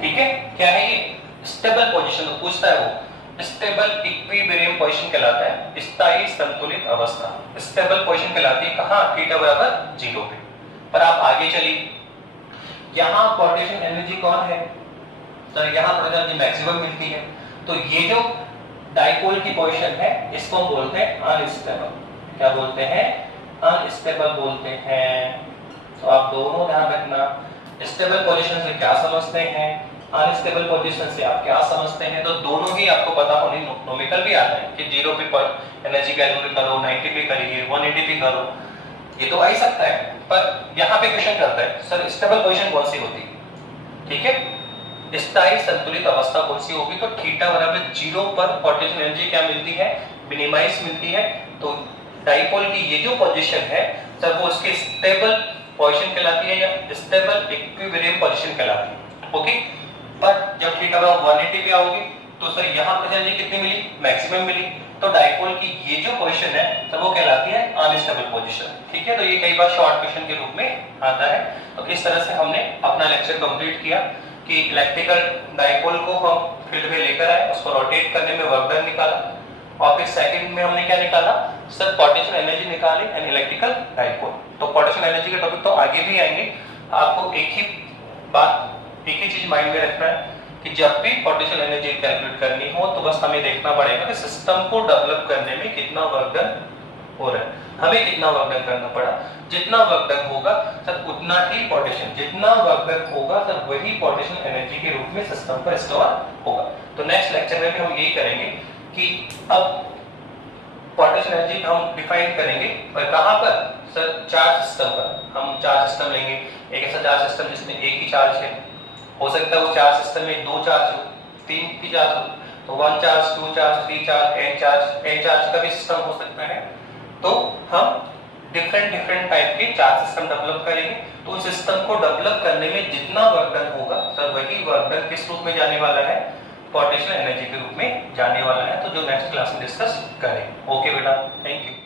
ठीक है, क्या है ये स्टेबल पोजीशन, तो पूछता है वो स्टेबल इक्विलिब्रियम पोजीशन कहलाता है, स्थायी संतुलित अवस्था स्टेबल पोजीशन कहलाती है कहां थीटा बराबर 0 पे। पर आप आगे चलिए, यहां पार्टीशन एनर्जी कौन है सर, यहां पार्टीशन एनर्जी मैक्सिमम मिलती है, तो ये जो डायपोल की पोजीशन है इसको हम बोलते हैं अनस्टेबल, क्या बोलते हैं अनस्टेबल बोलते हैं। तो आप दोनों ध्यान रखना स्टेबल पोजीशन से क्या समझते हैं, अनस्टेबल पोजीशन से आप क्या समझते हैं, तो दोनों ही आपको पता होनी, नोमिकल भी आता है कि 0 पे एनर्जी कैलकुलेट करो, 90 पे करिए, 180 पे करो, ये तो आ ही सकता है, पर यहाँ पे क्वेश्चन करता है सर स्टेबल पोजीशन कौन सी होती है, ठीक है, स्थायी संतुलित अवस्था कौन सी होगी, तो थीटा बराबर 0 पर पार्टीशन एनर्जी क्या मिलती है मिनिमाइज मिलती है, तो डायपोल की ये जो पोजीशन है सर वो उसकी स्टेबल पोजीशन कहलाती है या स्टेबल इक्विलिब्रियम पोजीशन कहलाती है, ओके। पर जब थीटा बराबर 180 पे आओगे तो सर यहाँ पर एनर्जी कितनी मिली मैक्सिमम मिली, तो डायपोल की ये जो पोजीशन है सर वो कहलाती है अनस्टेबल पोजीशन, ठीक है। तो ये कई बार शॉर्ट क्वेश्चन के रूप में आता है। तो इस तरह से हमने अपना लेक्चर कंप्लीट किया कि इलेक्ट्रिकल डायपोल को हम फील्ड में लेकर आए, उसको रोटेट करने में वर्क डन निकाला, और फिर सेकंड में हमने क्या निकाला सर पार्टीशन एनर्जी निकाली एंड इलेक्ट्रिकल डायपोल। तो पार्टीशन एनर्जी के टॉपिक तो आगे भी आएंगे, आपको एक ही बात एक ही चीज माइंड में रखना है कि जब भी पार्टीशन एनर्जी कैलकुलेट करनी हो तो बस हमें देखना पड़ेगा कि सिस्टम को डेवलप करने में कितना वर्क डन हो रहा है, हमें कितना वर्क डन करना पड़ा, जितना वर्क डन होगा सर उतना ही पार्टीशन, जितना वर्क डन होगा सर वही पार्टीशन एनर्जी के रूप में सिस्टम पर स्टोर होगा। तो नेक्स्ट लेक्चर में भी हम यही करेंगे कि अब पार्टीशन एनर्जी हम डिफाइन करेंगे पर कहां पर सर चार्ज सिस्टम पर, हम चार्ज सिस्टम लेंगे, एक ऐसा चार्ज सिस्टम जिसमें एक ही चार्ज है, हो सकता है वो चार्ज सिस्टम में 2 चार्ज हो, 3 की चार्ज हो, तो 1 charge 2 charge 3 charge n charge का भी सिस्टम हो सकता है। तो हम डिफरेंट टाइप के चार्ज सिस्टम डेवलप करेंगे, तो उस सिस्टम को डेवलप करने में जितना वर्क डन होगा सर वही वर्क डन किस रूप में जाने वाला है पार्टीशन एनर्जी के रूप में जाने वाला है। तो जो नेक्स्ट क्लास में डिस्कस करें। ओके बेटा, थैंक यू।